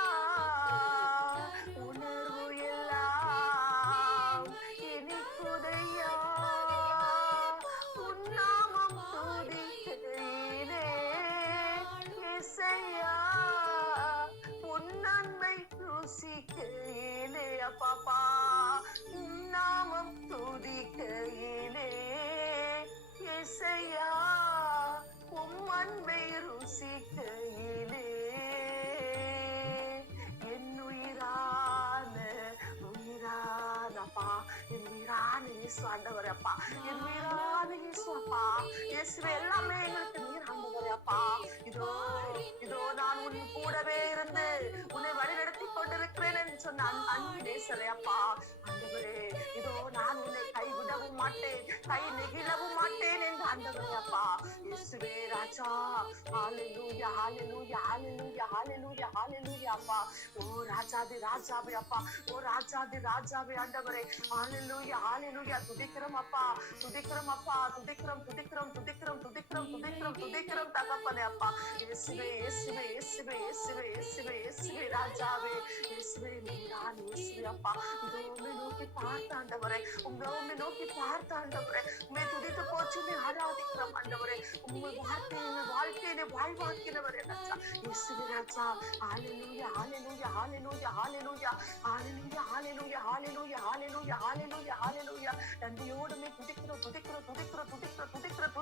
உணர்வு எல்லாம் இனிக்குதையா. உன்னாமம் துதிக்கையிலே இசையா, உன் நன்மை ருசிக்கையிலே அப்பா. உன்னாமம் துதிக்கையிலே இசையா, உம் அன்பை ருசிக்கையிலே என் உயிரான உயிரான அப்பா, என் உயிரான இயேசு ஆண்டவரே அப்பா, என் உயிரான இயேசு அப்பா. இயேசுவே எல்லாமே எங்களுக்கு நீர் ஆண்டவரே அப்பா. இதோ இதோ நான் உன் கூடவே இருந்து உன்னை வழிநடத்தி கொண்டிருக்கிறேன் என்று சொன்ன அன்பு நேசரே அப்பா. ஆண்டவரே இதோ நான் உன்னை கைவிடவும் மாட்டேன், கை நெகிழவும் மாட்டேன் என்று ஆண்டவரே அப்பா. இயேசுவே ராஜா. ஹalleluya ஹalleluya ஹalleluya ஹalleluya ஹalleluya அப்பா. ஓ ராஜாதி ராஜாவே அப்பா, ஓ ராஜாதி ராஜாவே ஆண்டவரே. ஹalleluya ஹalleluya. துதிக்கிறோம் அப்பா, துதிக்கிறோம் அப்பா, துதிக்கிறோம் துதிக்கிறோம் துதிக்கிறோம் துதிக்கிறோம் துதிக்கிறோம் துதிக்கிறோம் தகப்பனே அப்பா. இயேசுவே இயேசுவே இயேசுவே இயேசுவே இயேசுவே இயேசுவே ராஜாவே. இயேசுவே நீதான் இயேசுவே அப்பா. இதோ உம்மை நோக்கி பார்த்த ஆண்டவரே, உம்மை நோக்கி பார்த்த ஆண்டவரே, உம்மை துதித்து போற்றி ஆராதிக்கிறோம் ஆண்டவரே. உங்கள் வாழ்க்கையை வாழ்வாக்கினவரே ராஜா. இயேசுவே ராஜா. ஹalleluya ஹalleluya ஹalleluya ஹalleluya ஹalleluya ஹalleluya ஹalleluya ஹalleluya ஹalleluya ஹalleluya. நன்றியோடு துதிக்கிறோம் துதிக்கிறோம் துதிக்கிறோம் துதிக்கிறோம் துதிக்கிறோம்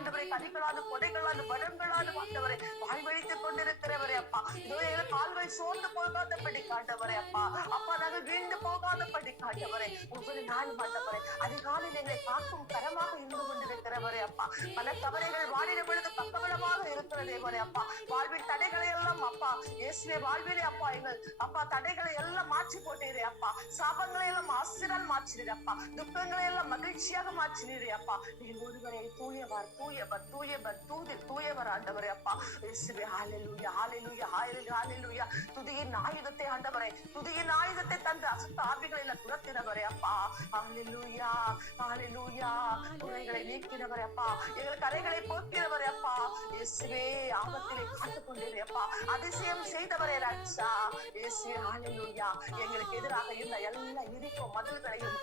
ஆண்டவரை கனிகளாலும் கொடைகளாலும் வரங்களாலும் ஆண்டவரை வாழ்வழித்துக் கொண்டிருக்கிறவரே அப்பா. இதோ எங்கள் கால்கள் சோர்ந்து போகாதபடி ஆண்டவரே அப்பா. அப்பா நாங்கள் வீழ்ந்து போகாதபடி ஆண்டவரே ஒவ்வொரு நாளும் ஆண்டவரை அதிகாலையில் எங்களை காக்கும் கரமாக இருந்து கொண்டிருக்கிறவரே அப்பா. பல தவறைகள் வாடின பொழுது பக்கபலமாக இருக்கிற தேவரே அப்பா. வாழ்வின் தடைகளை எல்லாம் அப்பா இயேசுவே வாழ்விலே அப்பா எங்கள் அப்பா தடைகளை எல்லாம் மாற்றி போட்டீரே அப்பா. சாபங்களை எல்லாம் ஆசீர்வாதம் மாற்றினீரே அப்பா. துக்கங்களை எல்லாம் மகிழ்ச்சியாக மாற்றினீரே அப்பா. நீங்கள் ஒருவரை தூயவர் தூயவர் தூயவர் தூயவர் ஆண்டவரே அப்பா. இயேசுவே ஹல்லேலூயா ஹல்லேலூயா ஹல்லேலூயா. துதியின் ஆயுதத்தை ஆண்டவரே, துதியின் ஆயுதத்தை தந்து அசுத்த ஆவிகளை எல்லாம் துரத்தினவரே அப்பா. ஹல்லேலூயா ஹல்லேலூயா. குறைகளை நீக்கினவரே அப்பா. எங்கள் கரைகளை போக்கினவரே அப்பா. இயேசுவே ஆபத்திலே காத்துக் கொண்டீரே அப்பா. அதிசயம் செய்தவரே ராஜா. இயேசுவே ஹல்லேலூயா. எங்களுக்கு எதிராக இருந்த எல்லா எரிக்கும் மதில்களையும்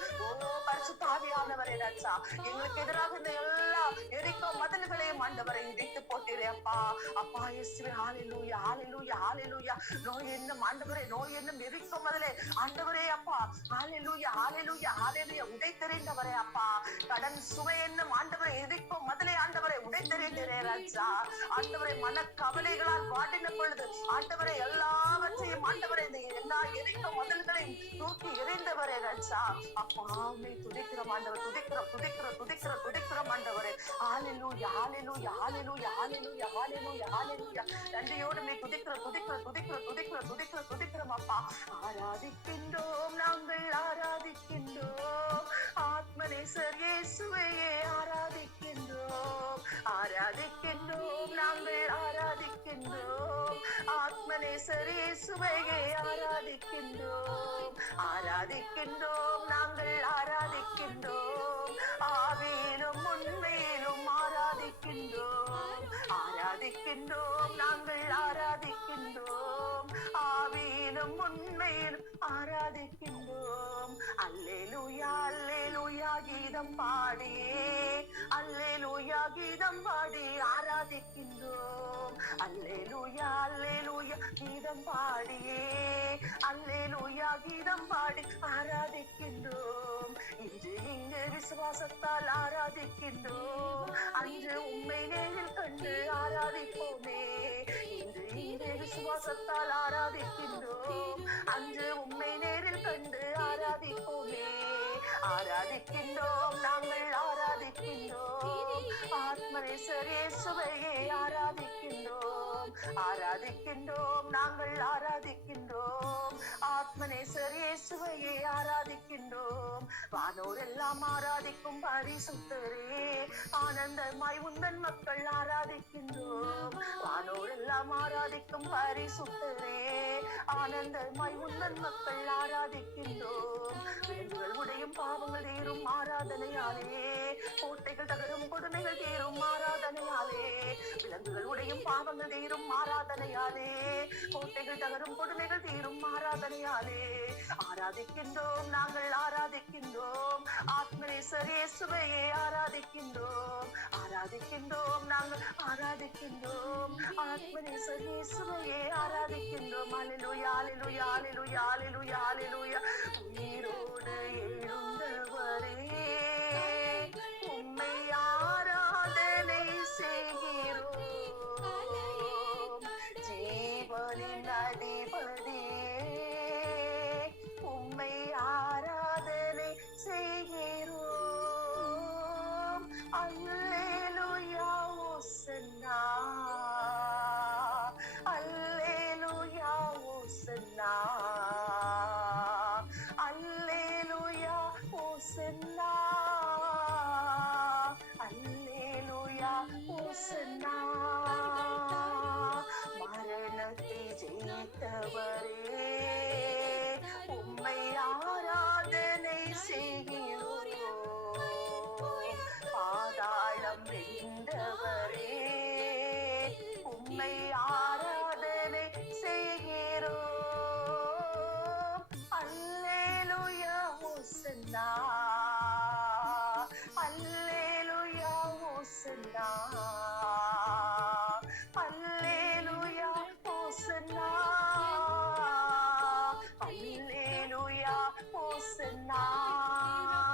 பரிசுத்த ஆவியானவரே ராஜா எங்களுக்கு எதிராக இருந்த எல்லா எரிக்கும் மதில்களையும் ஆண்டவரை இடித்து போட்டீரே அப்பா. அப்பா இயேசுவே ஹல்லேலூயா ஹல்லேலூயா ஹல்லேலூயா. நோய் என்னும் ஆண்டவரே, நோய் என்னும் எரிக்கும் மதிலே ஆண்டவரே அப்பா. ஹல்லேலூயா ஹல்லேலூயா ஹல்லேலூயா. உடை தெரிந்தவரே அப்பா. கடன் சுமை என்னும் ஆண்டவரை எரிக்கும் மதிலே ஆண்டவரை உடை தெரிந்தே ராஜா. ஆண்டவரை மன கவலைகளால் வாடின பொழுது ஆண்டவரை எல்லாவற்றையும் ஆண்டவரை இந்த எல்லா எரிக்கும் மதில்களையும் தூக்கி எறிந்தவரே ராஜா. அப்பாமே துதிக்கிறோம் ஆண்டவர், துதிக்கிறோம் துதிக்கிறோம் துதிக்கிறோம் துதிக்கிறோம் ஆண்டவரே. ஹல்லேலூயா ஹல்லேலூயா ஹல்லேலூயா ஹல்லேலூயா ஹல்லேலூயா ஹல்லேலூயா. நன்றியோடு நீ துதிக்கிறோம் துதிக்கிறோம் துதிக்கிறோம் துதிக்கிறோம் துதிக்கிறோம் துதிக்கிறோம் அப்பா. ஆராதிக்கின்றோம் நாங்கள் ஆராதிக்கின்றோம். ஆத்மநேசர் இயேசுவையே ஆராதிக்கின்றோம். ஆராதிக்கின்றோம் நாங்கள் ஆராதிக்கின்றோம். ஆத்மநேசர் இயேசுவையே ஆராதிக்கின்றோம். ஆராதிக்கின்றோம் நாங்கள் ஆராதிக்கின்றோம். ஆவியிலும் உண்மையிலும் ஆராதிக்கின்றோம். ஆராதிக்கின்றோம் நாங்கள் ஆராதிக்கின்றோம். ஆவியிலும் உண்மையிலும் ஆராதிக்கின்றோம். அல்லேலூயா அல்லேலூயா கீதம் பாடியே, அல்லேலூயா கீதம் பாடி ஆராதிக்கின்றோம். அல்லேலூயா அல்லேலூயா கீதம் பாடியே, அல்லேலூயா கீதம் பாடி ஆராதிக்கின்றோம். இன்று இங்கு விசுவாசத்தால் ஆராதிக்கின்றோம். அன்று உம்மை நேரில் கண்டு ஆராதிப்போமே. இன்று இங்கு விசுவாசத்தால் ஆராதிக்கின்றோம். அன்று உம்மை நேரில் கண்டு ஆராதிப்போமே. ஆராதிக்கின்றோம் நாங்கள் ஆராதிக்கின்றோம். ஆத்மநேசர் இயேசுவையே ஆராதிக்கின்றோம். ஆராதிக்கின்றோம் நாங்கள் ஆராதிக்கின்றோம். ஆத்மநேசர் இயேசுவையே ஆராதிக்கின்றோம். வானோர் எல்லாம் ஆராதிக்கும் பரிசுத்தரே, ஆனந்தமாய் உந்தன் மக்கள் ஆராதிக்கின்றோம். வானோர் எல்லாம் ஆராதிக்கும் பரிசுத்தரே, ஆனந்தமாய் உந்தன் மக்கள் ஆராதிக்கின்றோம். விலங்குகள் உடையும் பாவங்கள் தீரும் ஆராதனையாலே, கோட்டைகள் தகரும் கொடுமைகள் தீரும் ஆராதனையாலே. விலங்குகள் உடையும் பாவங்கள் தீரும் ஆராதனையாலே, கோட்டைகள் தகரும் கொடுமைகள் தீரும் ஆராதனையாலே. ஆராதிக்கின்றோம் நாங்கள் ஆராதிக்கின்றோம். ஆத்மநேசர் இயேசுவையே ஆராதிக்கின்றோம். ஆராதிக்கின்றோம் நாங்கள் ஆராதிக்கின்றோம். ஆத்மநேசர் இயேசுவையே ஆராதிக்கின்றோம். அல்லேலூயா அல்லேலூயா அல்லேலூயா அல்லேலூயா அல்லேலூயா. உயிரோடு எழுந்தவரே உம்மை ஆராதனை செய்கிறோம். ஜீவனின் அதிபதியே உம்மை ஆராதனை செய்கிறோம். அல்லேலூயா ஓசன்னா, அல்லேலூயா ஓசன்னா, அல்லேலூயா ஓசன்னா, அல்லேலூயா ஓசன்னா. மரணத்தை ஜெயித்தவரே உம்மை ஆராதனை செய்கிறோம். பாதாளம் வென்றவரே உம்மை ஆராதனை செய்கிறோம். அல்லேலூயா ஓசன்னா, அல்லேலூயா ஓசன்னா, அல்லேலூயா ஓசன்னா, அல்லேலூயா ஓசன்னா.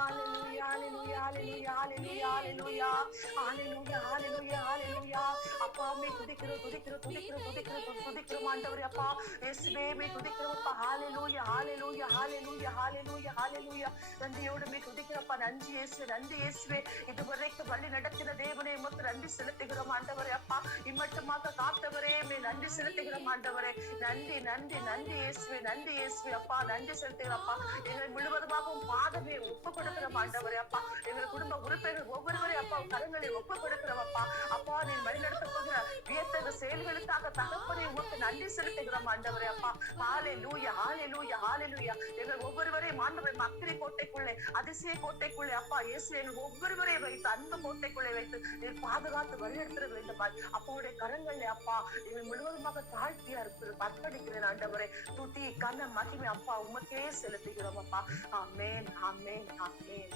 அல்லேலூயா அல்லேலூயா அல்லேலூயா அல்லேலூயா ஹalleluya ஹalleluya ஹalleluya அப்பா மே துதிக்கிறோம் துதிக்கிறோம் துதிக்கிறோம் துதிக்கிறோம் துதிக்கிறோம் ஆண்டவரே அப்பா இயேசுவே மே துதிக்கிறோம் அப்பா ஹalleluya ஹalleluya ஹalleluya ஹalleluya ஹalleluya நன்றியோடு மே துதிக்கிறப்பா நன்றி இயேசுவே நன்றி இயேசுவே இதுவரைக்கும் வழி நடத்தின தேவனே உமக்கு நன்றி செலுத்துகிறோம் ஆண்டவரே அப்பா இம்மட்டுமாக காத்தவரே மே நன்றி செலுத்துகிறோம் ஆண்டவரே நன்றி நன்றி நன்றி இயேசுவே நன்றி இயேசுவே அப்பா நன்றி செலுத்துகிறோம் அப்பா எங்களை முழுவதுமாகவும் பாதமே ஒப்பு கொடுக்கிறோம் ஆண்டவரே அப்பா எங்கள் குடும்ப உறுப்பினர்கள் ஒவ்வொருவரையும் அப்பா கரங்களை ஒப்பு கொடுக்கிறோம் அப்பா அப்பா நீ வழிநடத்த போகிற வியத்தக செயல்களுக்காக தகப்பனே உமக்கு நன்றி செலுத்துகிறோம் ஆண்டவரே அப்பா ஹalleluya ஹalleluya ஹalleluya எங்கள் ஒவ்வொருவரையும் ஆண்டவரே மக்கள் கோட்டைக்குள்ளே அதிசய கோட்டைக்குள்ளே அப்பா இயேசுவே எங்கள் ஒவ்வொருவரையும் வைத்து அன்பு கோட்டைக்குள்ளே வைத்து நீர் பாதுகாத்து வழிநடத்த வேண்டும் அப்பாவுடைய கரங்களே அப்பா எங்கள் முழுவதுமாக தாழ்த்தியா அர்ப்பணிக்கிறேன் ஆண்டவரே துதி கன மகிமை அப்பா உமக்கே செலுத்துகிறோம் அப்பா ஆமென் ஆமென் ஆமென்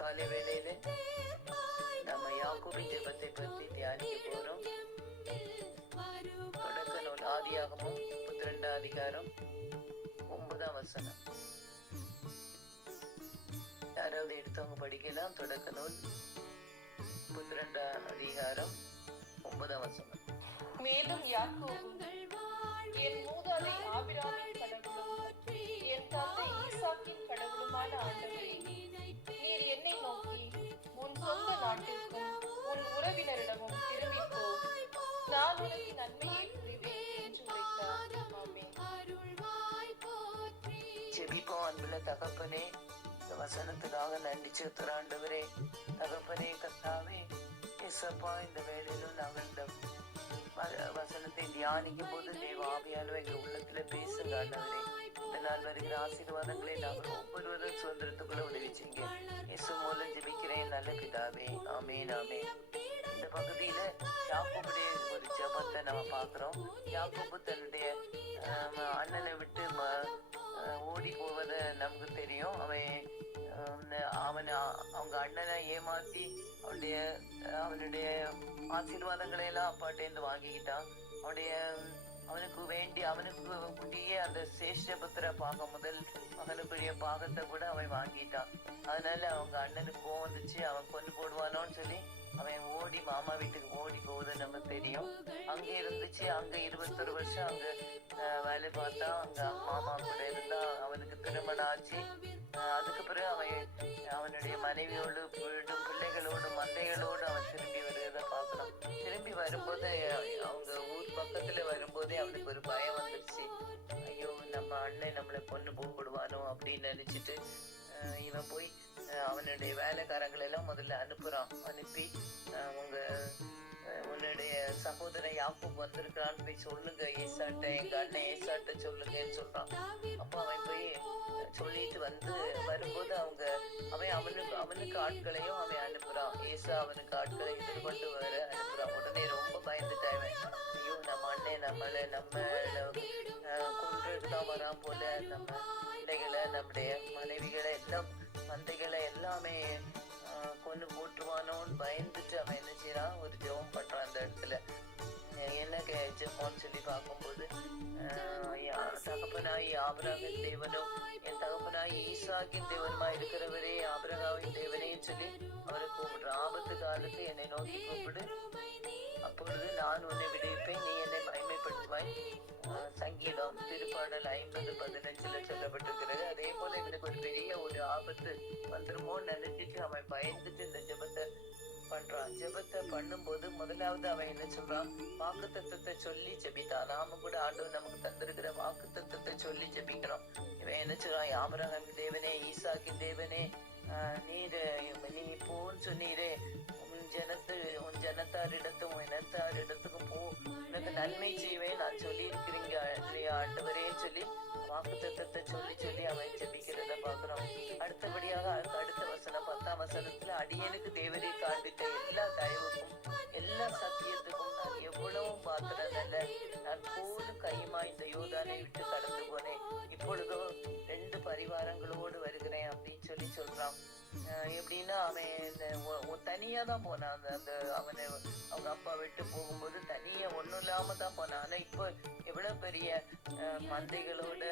காலை வேளையில நம்ம யாக்கோபின் ஜெபத்தை பற்றி தியானிக்க போறோம். தொடக்க நூல் ஆதியாகமம் 32 அதிகாரம் 9 வசனம். யாராவது எடுத்தவங்க படிக்கலாம். தொடக்க நூல் 32 அதிகாரம் 9 வசனம். மேலும் யாக்கோபு என் மூதாதை ஆபிரகாமின் கடவுளும் என் தந்தை ஈசாக்கின் கடவுளுமான ஆண்டவரே, நீர் என்னை நோக்கி உன் சொந்த நாட்டிற்கும் உன் உறவினரிடமும் திரும்பி போ, நான் உனக்கு நன்மையை புரிவேன் என்று உரைத்தார். ஆமென். ஜெபிப்போம். அன்புள்ள தகப்பனே, இந்த வசனத்துக்காக நன்றி செலுத்துற ஆண்டவரே. தகப்பனே, கர்த்தாவே, இயேசப்பா, இந்த வேளையிலும் நாங்கள் இந்த வசனத்தை தியானிக்கும் போது தேவ ஆவியானவர் எங்க உள்ளத்துல பேசுங்க ஆண்டவரே. இந்த நாள் வருகிற ஆசீர்வாதங்களை நாங்கள் ஒவ்வொருவரும் சுதந்திரத்துக்குள்ள உதவி செய்யுங்க. இயேசு மூலம் ஜெபிக்கிறேன் நல்ல பிதாவே. ஆமென் ஆமென். இந்த பகுதியில யாக்கோபுடைய ஒரு ஜெபத்தை நம்ம பாக்குறோம். யாக்கோபு தன்னுடைய அண்ணனை விட்டு ஓடி போவதை நமக்கு தெரியும். அவங்க அண்ணனை ஏமாத்தி அவனுடைய ஆசீர்வாதங்களை எல்லாம் அப்பாட்டேந்து வாங்கிக்கிட்டான். அவனுக்கு குட்டியே அந்த சேஷ்டபுத்திர பாகம் முதல் மகனுக்குரிய பாகத்தை கூட அவன் வாங்கிட்டான். அதனால அவங்க அண்ணனுக்கு கோவம் வந்துச்சு. அவன் கொண்டு போடுவானோன்னு சொல்லி அவன் ஓடி மாமா வீட்டுக்கு ஓடி போகுது நமக்கு தெரியும். அங்க இருந்துச்சு. அங்க 21 வருஷம் அங்க வேலை பார்த்தா. அங்க மாமா கூட இருந்தா. அவனுக்கு திருமணம் ஆச்சு. அதுக்கு பிறகு அவனுடைய மனைவியோடு வீடும் பிள்ளைகளோடு மந்தைகளோடு அவன் திரும்பி வருகிறத பார்க்கணும். திரும்பி வரும்போது அவங்க ஊர் பக்கத்துல வரும்போதே அவனுக்கு ஒரு பயம் வந்துருச்சு. ஐயோ, நம்ம அண்ணன் நம்மளை கொண்டு போடுவானோ அப்படின்னு நினைச்சிட்டு இவன் போய் அவனுடைய வேலைக்காரங்களை எல்லாம் முதல்ல அனுப்புறான். அனுப்பி உன்னுடைய சகோதரன் யாக்கோபு வந்திருக்கிறான்னு போய் சொல்லுங்க ஏசாட்ட, எங்க அண்ணன் ஏசாட்ட சொல்லுங்கன்னு சொல்றான். அப்போ அவன் போய் சொல்லிட்டு வரும்போது அவனுக்கு ஆட்களையும் அவன் அனுப்புறான். ஏசா அவனுக்கு ஆட்களை எதிர்கொண்டு வர அனுப்புறான். உடனே ரொம்ப பயந்துட்டான். ஐயோ, நம்ம அண்ணன் நம்ம கொன்றுதான் வரான் போல, நம்ம பிள்ளைகளை நம்முடைய மனைவிகளை எல்லாம் மந்தைகளை எல்லாமே கொண்டு போட்டுருவானோன்னு பயந்துட்டு அவன் என்ன செய்யறான், ஒரு ஜெபம் பண்றான். அந்த இடத்துல என்ன ஜெபம்னு சொல்லி பார்க்கும்போது, தகப்பனாய் ஆபிரகாமின் தேவனும் என் தகப்பனாய் ஈசாக்கின் தேவனுமா இருக்கிறவரே, ஆபிரகாமின் தேவனேன்னு சொல்லி அவரை கூப்பிடுறான். ஆபத்து காலத்து என்னை நோக்கி கூப்பிடு, அப்பொழுது நான் உன்னை விடுவிப்பேன், நீ என்னை மகிமைப்படுத்துவாய். சங்கீதம் திருப்பாடல் 50:15 சொல்லப்பட்டிருக்கிறது. அதே போல இவனுக்கு ஒரு பெரிய ஒரு ஆபத்து வந்துருமோன்னு நினைச்சிட்டு அவன் பயந்துட்டு இந்த ஜெபத்தை பண்றான். ஜெபத்தை பண்ணும்போது முதலாவது அவன் என்ன சொல்றான், வாக்கு தத்துவத்தை சொல்லி ஜெபித்தான். நாம கூட ஆண்டவர் நமக்கு தந்திருக்கிற வாக்கு தத்துவத்தை சொல்லி ஜெபிக்கிறோம். இவன் என்ன சொல்றான், ஆபிரகாமின் தேவனே, ஈசாக்கின் தேவனே, நீ போன்னு சொன்னீரே, உன் ஜனத்தாரிடத்தும் உன் இனத்தாரிடத்துக்கும் போ, உனக்கு நன்மை செய்வேன் நான் சொல்லி இருக்கிறீங்க இல்லையா ஆண்டவரேன்னு சொல்லி வாக்கு தத்தத்தை சொல்லி அவன் ஜெபிக்கிறத பாக்குறோம். அடுத்தபடியாக அடுத்த வசனம் 10ஆம் வசனத்துல, அடியனுக்கு தேவரே காண்பித்த எல்லா தயவுக்கும் எல்லா சத்தியத்துக்கும் நான் எவ்வளவும் பாத்திரம் அல்ல, நான் போலும் கையுமா இந்த யோர்தானை விட்டு கடந்து போனேன், இப்பொழுதோ 2 பரிவாரங்களோடு வருகிறேன் அப்படின்னு சொல்றான். எப்படின்னா அவன் தனியா தான் போனான். அந்த அந்த அவனை அவங்க அப்பா விட்டு போகும்போது தனியா ஒண்ணும் இல்லாம தான் போனான். ஆனா இப்போ எவ்வளவு பெரிய மந்தைகளோட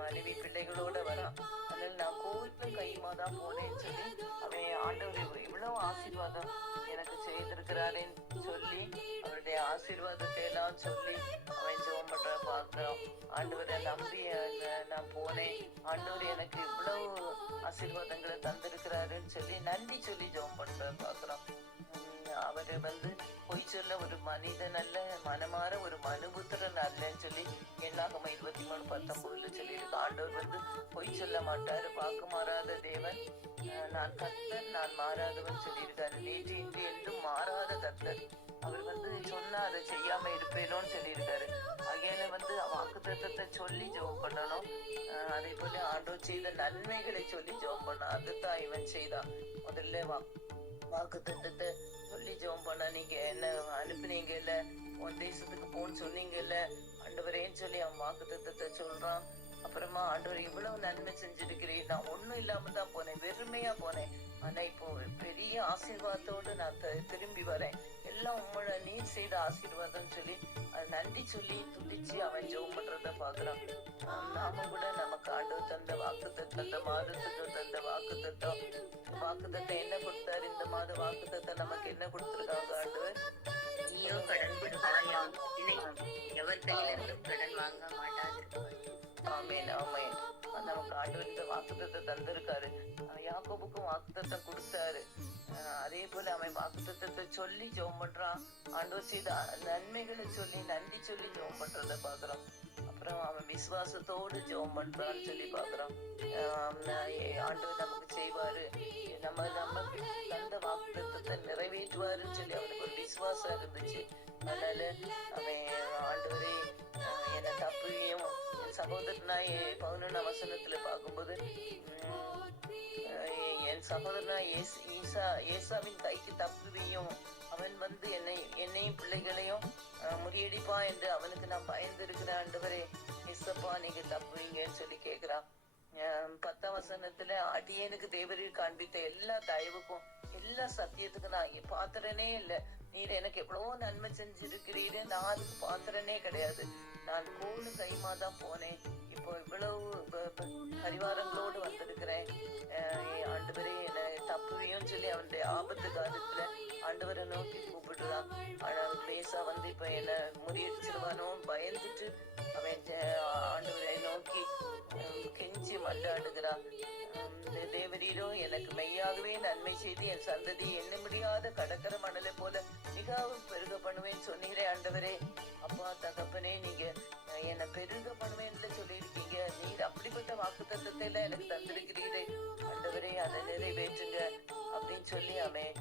மனைவி பிள்ளைகளோட வரான். அதனால நான் கோவிலும் கையுமா தான் போனேன்னு சொல்லி அவன் ஆண்டவர் இவ்வளவு ஆசீர்வாதம் எனக்கு செய்திருக்கிறாருன்னு சொல்லி அவருடைய ஆசீர்வாதத்தை எல்லாம் சொல்லி அவன் ஜெபம் பண்ற பாக்குறோம். ஆண்டவரை நம்பி நான் போனேன், ஆண்டவர் எனக்கு இவ்வளவு ஆசீர்வாதங்களை தந்திருக்கிறாருன்னு சொல்லி நன்றி சொல்லி ஜெபம் பண்ற பாக்குறோம். அவரு பொய் சொல்ல ஒரு மனிதன் அல்ல, மனமாற ஒரு மனுபுத்திரன் அல்லன்னு சொல்லி என்னாகம 23:19 சொல்லியிருக்கு. ஆண்டவர் பொய் சொல்ல மாட்டாரு, வாக்கு மாறாத தேவன். நான் கர்த்தர், நான் மாறாதவன் சொல்லியிருக்காரு. நேற்று இன்று என்றும் மாறாத கர்த்தர். அவர் சொன்னா அதை செய்யாம இருப்பேனோன்னு சொல்லியிருக்காரு. அகையில வாக்கு தத்தத்தை சொல்லி ஜெபம் பண்ணணும். அதே போல ஆண்டவர் செய்த நன்மைகளை சொல்லி ஜெபம் பண்ண, அதுதான் இவன் செய்தான். முதல்ல வாக்கு தத்தத்தை சொல்லி ஜெபம் பண்ண, நீங்க என்ன அனுப்புனீங்கல்ல, உன் தேசத்துக்கு போன்னு சொன்னீங்கல்ல ஆண்டவரேன்னு சொல்லி அவன் வாக்கு தத்தத்தை சொல்றான். அப்புறமா ஆண்டவர் இவ்வளவு நன்மை செஞ்சிருக்கிறேன், நான் ஒண்ணும் இல்லாம தான் போனேன், வெறுமையா போனேன், ஆனா இப்போ பெரிய ஆசீர்வாதத்தோடு நான் திரும்பி வரேன், எல்லாம் உங்களோட நீர் செய்த ஆசீர்வாதம் சொல்லி அது நன்றி சொல்லி துதிச்சு அவன் ஜெபம் பண்றத பாக்குறான். நாம கூட நமக்கு ஆண்டவர் தந்த வாக்கு தத்தம், இந்த மாதத்துக்கு தந்த வாக்கு தத்தம் என்ன கொடுத்தாரு, இந்த மாத வாக்கு தத்தம் நமக்கு என்ன கொடுத்திருக்காங்க ஆண்டவர்? நீயோ கடன் கொடுப்பாயாம், எவர்களிலிருந்தும் கடன் வாங்க மாட்டாதிருப்பாய். ஆமேன் ஆமேன். நமக்கு ஆண்டவர் இந்த வாக்குத்தத்தை தந்திருக்காரு. யாக்கோபுக்கும் வாக்குத்தத்தை கொடுத்தாரு. அதே போல அவன் வாக்குத்தத்தை சொல்லி ஜெபம் பண்றான். ஆண்டவர் செய்த நன்மைகளை சொல்லி நன்றி சொல்லி ஜெபம் பண்றத பாக்குறோம். அப்புறம் அவன் விசுவாசத்தோடு ஜெபம் பண்றான்னு சொல்லி பாக்குறோம். ஆண்டவர் நமக்கு செய்வாரு, நம்ம தந்த வாக்குத்தத்தை நிறைவேற்றுவாருன்னு சொல்லி அவனுக்கு ஒரு விசுவாசம் இருந்துச்சு. அதனால அவன் ஆண்டவரே என்ன தப்புவையும் சகோதரனாய் 11ஆம் வசனத்துல பார்க்கும்போது என் சகோதரனாய் ஏசாவின் கைக்கு தப்புவையும் அவன் என்னையும் பிள்ளைகளையும் முறியடிப்பா என்று அவனுக்கு நான் பயந்து இருக்கிறேன். ஆண்டவரே இசப்பா நீங்க தப்புவீங்கன்னு சொல்லி கேக்குறான். 10ஆம் வசனத்துல அடியேனுக்கு தேவரீர் காண்பித்த எல்லா தயவுக்கும் எல்லா சத்தியத்துக்கும் நான் பாத்திரனே இல்லை, நீர் எனக்கு எவ்வளவோ நன்மை செஞ்சிருக்கிறீரு, நான் அதுக்கு பாத்திரனே கிடையாது, நான் கோணு கைமா தான் போனேன், இப்போ இவ்வளவு பரிவாரங்களோடு வந்திருக்கிறேன், ஆண்டவரே என்ன தப்புவையும் சொல்லி அவனுடைய ஆபத்து காலத்துல ஆண்டவரை நோக்கி கூப்பிடுறான். பேசா இப்ப என்ன முறியடிச்சிருவானோ பயந்துட்டு அவன் ஆண்டவரை நோக்கி கெஞ்சி மல்லாடுகிறான். தேவரீரோ எனக்கு மெய்யாகவே நன்மை செய்து என் சந்ததி எண்ண முடியாத கடற்கர மணலை போல மிகவும் பெருக பண்ணுவேன்னு சொன்னீரே ஆண்டவரே. அப்பா தகப்பனே நீங்க என்ன பெருக பண்ணுவேன்னு சொல்லியிருக்கீங்க, நீர் அப்படிப்பட்ட வாக்கு தத்தத்தை எல்லாம் எனக்கு தந்திருக்கிறீரே ஆண்டவரே, அதை நிறைவேற்றுங்க அப்படின்னு சொல்லி அவன்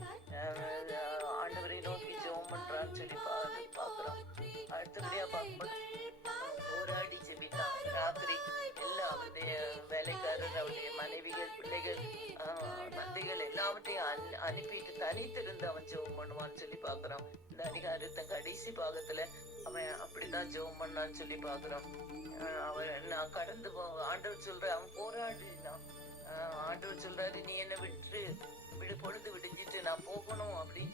ஆண்டவரை நோக்கி ஜெபம் பண்றான்னு சொல்லி பாக்குறோம். அடுத்தபடியா பார்க்கும்போது போராடி ஜெபித்தான். ராத்திரி எல்லாம் அவருடைய வேலைக்காரர், அவருடைய மனைவிகள், பிள்ளைகள், மந்தைகள் எல்லாவற்றையும் அனுப்பிட்டு தனித்திருந்து அவன் ஜெபம் பண்ணுவான்னு சொல்லி பாக்குறோம். இந்த அதிகாரத்தை கடைசி பாகத்துல அவன் அப்படிதான் ஜெபம் பண்ணான்னு சொல்லி பாக்குறோம். அவன் நான் கடந்து ஆண்டவர் சொல்ற அவன் போராடினான். ஆண்டவர் சொல்றாரு நீ என்ன பொழுது விடிஞ்சிட்டு நான் போகணும் அப்படின்னு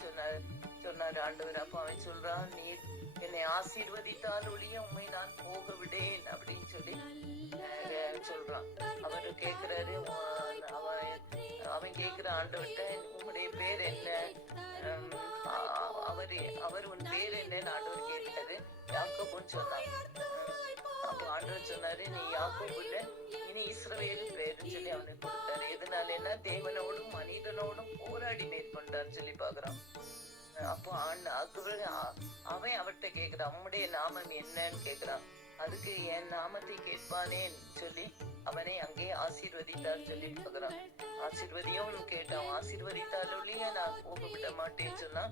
சொன்னாரு ஆண்டவர். அப்ப அவன் சொல்றான் நீர் என்னை ஆசீர்வதித்தால் ஒழிய உண்மை நான் போக விடேன் அப்படின்னு சொல்லி சொல்றான். அவரு கேக்குறாரு, அவன் கேக்குற ஆண்டவர்கிட்ட உன்னுடைய பேர் என்ன, அவர் உன் பேர் என்னன்னு ஆண்டவர் கேட்டாரு. யாக்கோபுன்னு சொன்னான். அப்ப ஆண்டவர் சொன்னாரு நீ யாக்கோபு இல்ல, இனி இஸ்ரவேல் பேருன்னு சொல்லி அவனுக்கு கொடுத்தாரு. எதனாலன்னா தேவனோடும் மனிதனோடும் போராடி மேற்கொண்டான்னு சொல்லி பாக்குறான். அப்போ அவன் அவர்கிட்ட கேக்குறான் உம்முடைய நாமம் என்னன்னு கேக்குறான். அதுக்கு என் நாமத்தை கேட்பானேன்னு சொல்லி அவனை அங்கே ஆசீர்வதித்தான்னு சொல்லி பாக்குறான். ஆசீர்வதியும் கேட்டான். ஆசீர்வதித்தாலொழிய நான் போக விட மாட்டேன்னு சொன்னா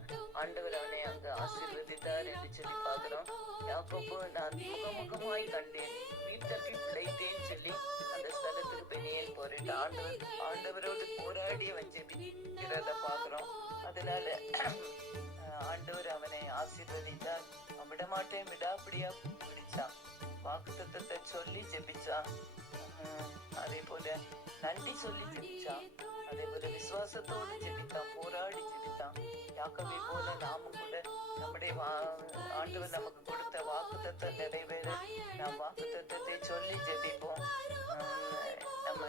ஆண்டவர் அவனை அங்க ஆசீர்வதித்தார் என்று சொல்லி பாக்குறோம். யாக்கோபு நான் முகமுகமாய் கண்டேன், உயிர் தப்பி பிழைத்தேன்னு சொல்லி அந்த ஸ்தலத்துக்கு பெனியேல் போரிட்டு ஆண்டவரோடு போராடி அவன் ஜெபிக்கிறத பாக்குறோம். அதனால ஆண்டவர் அவனை ஆசீர்வதித்தார். அவன் விடமாட்டேன் விடாப்பிடியா பிடிச்சான். வாக்கு தத்தத்தை சொல்லி ஜெபிச்சான். அதே போல நன்றி சொல்லி ஜெபிச்சான். அதே போல விசுவாசத்தோடு ஜெபித்தான், போராடி ஜெபித்தான். யாக்கோபை போல நாமும் கூட நம்முடைய ஆண்டவர் நமக்கு கொடுத்த வாக்குத்தத்தம் நிறைவேற நாம் வாக்குத்தத்தத்தை சொல்லி ஜெபிப்போம். நம்ம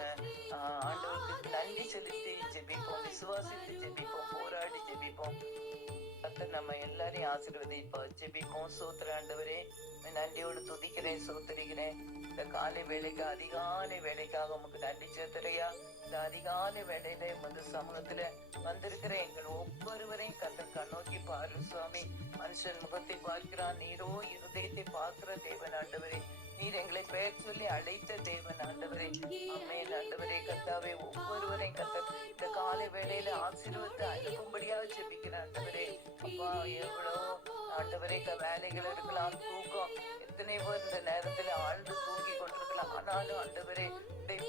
ஆண்டவருக்கு நன்றி செலுத்தி ஜெபிப்போம், விசுவாசித்து ஜெபிப்போம், போராடி ஜெபிப்போம். கர்த்தர் நம்ம எல்லாரையும் ஆசீர்வதிப்பார். ஜெபிப்போம். சோத்திர ஆண்டவரே, நன்றியோடு துதிக்கிறேன், சோத்தரிக்கிறேன். இந்த காலை வேலைக்கு அதிகாலை வேலைக்காக உமக்கு நன்றி செலுத்துறையா. இந்த அதிகாலை வேலையில உமது சமூகத்துல வந்திருக்கிற எங்கள் ஒவ்வொருவரையும் கர்த்தர் கண்ணோக்கி பாரு சுவாமி. மனுஷன் முகத்தை பார்க்கிறான், நீரோ இருதயத்தை பார்க்கிற தேவன் ஆண்டவரே. நீர் எங்களை பெயர் சொல்லி அழைத்த தேவன் ஆண்டவரே. அம்மையின் ஆண்டவரே கர்த்தாவே, ஒவ்வொருவரையும் கர்த்தர் இந்த காலை வேளையில ஆசீர்வதித்து அனுப்பும்படியாக ஜெபிக்கிற ஆண்டவரே. அப்பா, எவ்வளவு ஆண்டவரே வேலைகள் இருக்கலாம், தூக்கம், எத்தனை பேர் இந்த நேரத்துல ஆழ்ந்து தூங்கி கொண்டிருக்கலாம். ஆனாலும் ஆண்டவரே,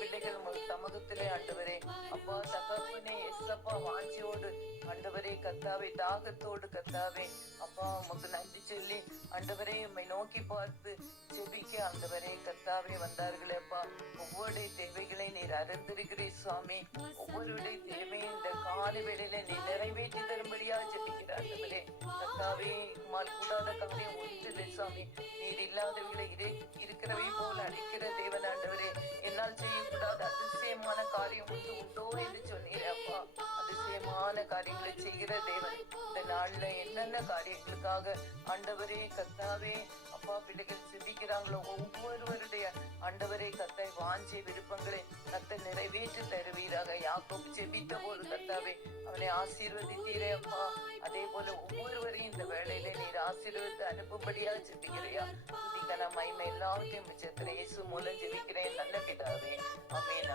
பிள்ளைகள் சமூகத்திலே ஆண்டவரே, அப்பா தகப்பனே, எஸ்அப்பா வாஞ்சியோடு ஆண்டவரே கர்த்தாவே, தாகத்தோடு கர்த்தாவே, அப்பா உமக்கு நன்றி சொல்லி ஆண்டவரே உம்மை நோக்கி பார்த்து ஜெபிக்க ஆண்டவரே கர்த்தாவே வந்தார்களே. அப்பா, ஒவ்வொருடைய தேவைகளை நீர் அறிந்திருக்கிறீர் சுவாமி. ஒவ்வொருடைய தேவையை இந்த கால வேளையில நீ நிறைவேற்றி தரும்படியா ஜெபிக்கிற ஆண்டவரே கர்த்தாவே. உம்மால் கூடாத காரியம் ஒன்றில்லை சுவாமி. நீர் இல்லாதவர்களை இருக்கிறவை போல அளிக்கிற தேவன் ஆண்டவரே. என்னால் செய்யக்கூடாத அதிசயமான காரியம் உண்டோ என்று சொன்னீர் அப்பா. அதிசயமான காரியங்களை செய்கிற தேவன். இந்த நாள்ல என்னென்ன காரியங்களுக்காக ஆண்டவரே கர்த்தாவே அப்பா பிள்ளைகள் சிந்திக்கிறாங்களோ ஒவ்வொருவருடைய ஆண்டவரே கர்த்தரை வாஞ்சி விருப்பங்களை கர்த்தர் நிறைவேற்றி தருவீராக. யாக்கோபு ஜெபித்த போது கர்த்தாவே அவனை ஆசீர்வதித்தீரே அப்பா. அதே போல ஒவ்வொருவரையும் இந்த வேளையில நீர் ஆசீர்வதித்து அனுப்பும்படியா ஜெபிக்கிறையா. துதிகன மகிமை எல்லாத்தையும் இயேசு மூலம் ஜெபிக்கிறேன் நல்ல பிதாவே. ஆமென்.